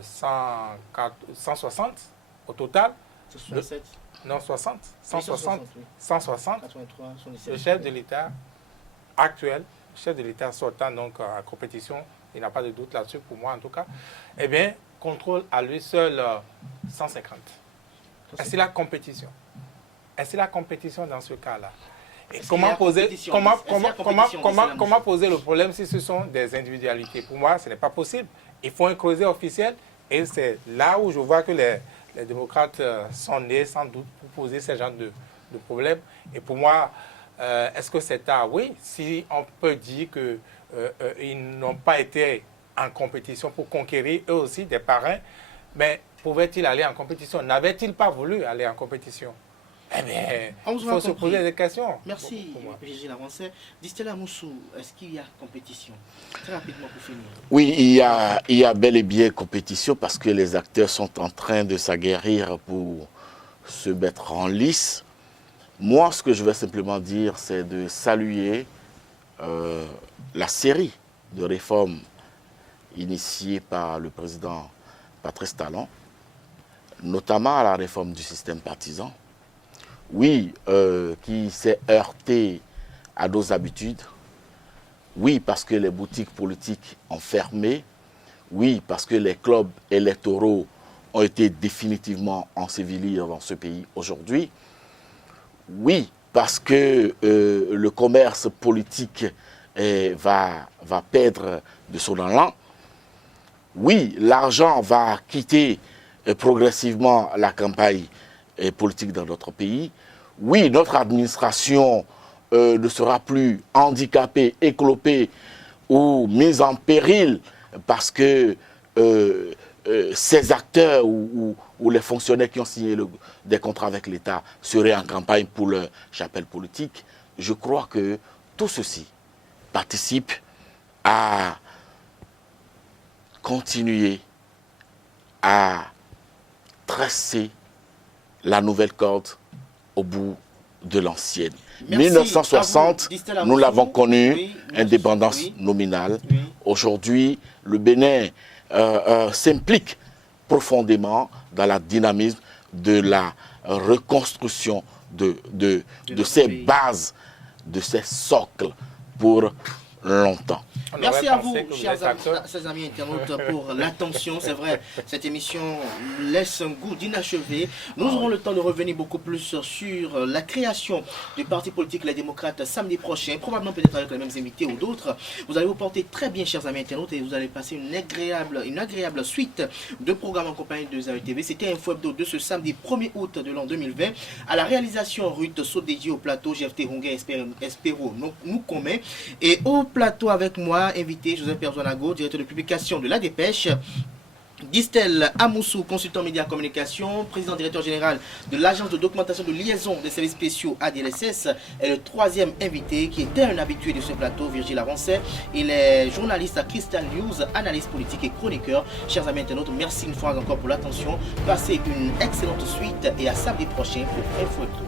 160 au total. 67. Non, 60. 160. Oui. 160. 83, 77. Le chef de l'État actuel, le chef de l'État sortant donc en compétition, il n'a pas de doute là-dessus, pour moi en tout cas, eh bien, contrôle à lui seul 150. Est-ce la compétition? Est-ce la compétition dans ce cas-là? Et comment poser le problème si ce sont des individualités? Pour moi, ce n'est pas possible. Il faut un creuset officiel et c'est là où je vois que les démocrates sont nés sans doute pour poser ce genre de problème. Et pour moi, est-ce que c'est tard? Oui, si on peut dire qu'ils n'ont pas été en compétition pour conquérir eux aussi des parrains, mais pouvaient-ils aller en compétition? N'avaient-ils pas voulu aller en compétition? Eh bien, il faut se poser des questions. Merci, Virginie Avancé. Distella Moussou, est-ce qu'il y a compétition? Très rapidement pour finir. Oui, il y a bel et bien compétition parce que les acteurs sont en train de s'aguerrir pour se mettre en lice. Moi, ce que je vais simplement dire, c'est de saluer la série de réformes initiées par le président Patrice Talon, notamment à la réforme du système partisan. oui, qui s'est heurté à nos habitudes. Oui, parce que les boutiques politiques ont fermé. Oui, parce que les clubs électoraux ont été définitivement ensevelis dans ce pays aujourd'hui. Oui, parce que le commerce politique va perdre de son allant. Oui, l'argent va quitter progressivement la campagne politique dans notre pays. Oui, notre administration ne sera plus handicapée, éclopée ou mise en péril parce que ces acteurs ou les fonctionnaires qui ont signé des contrats avec l'État seraient en campagne pour leur chapelle politique. Je crois que tout ceci participe à continuer à tresser la nouvelle corde au bout de l'ancienne. 1960, nous l'avons connu, oui, indépendance nominale. Oui. Aujourd'hui, le Bénin s'implique profondément dans la dynamisme de la reconstruction de ces bases, de ces socles pour longtemps. Merci à vous, chers amis internautes, pour l'attention. C'est vrai, cette émission laisse un goût d'inachevé. Nous aurons le temps de revenir beaucoup plus sur la création du parti politique Les Démocrates samedi prochain, probablement peut-être avec les mêmes invités ou d'autres. Vous allez vous porter très bien, chers amis internautes, et vous allez passer une agréable suite de programmes en compagnie de Zaï TV. C'était Info Hebdo de ce samedi 1er août de l'an 2020. À la réalisation, Ruth Sodéji, au plateau, GFT Hongé, Espéro, nous commet. Et au plateau avec moi, invité Joseph Perzonago, directeur de publication de La Dépêche, Distel Amoussou, consultant média communication, président directeur général de l'agence de documentation de liaison des services spéciaux ADLSS, est le troisième invité qui était un habitué de ce plateau, Virgile Avancet. Il est journaliste à Crystal News, analyste politique et chroniqueur. Chers amis internautes, merci une fois encore pour l'attention. Passez une excellente suite et à samedi prochain pour Info Hebdo.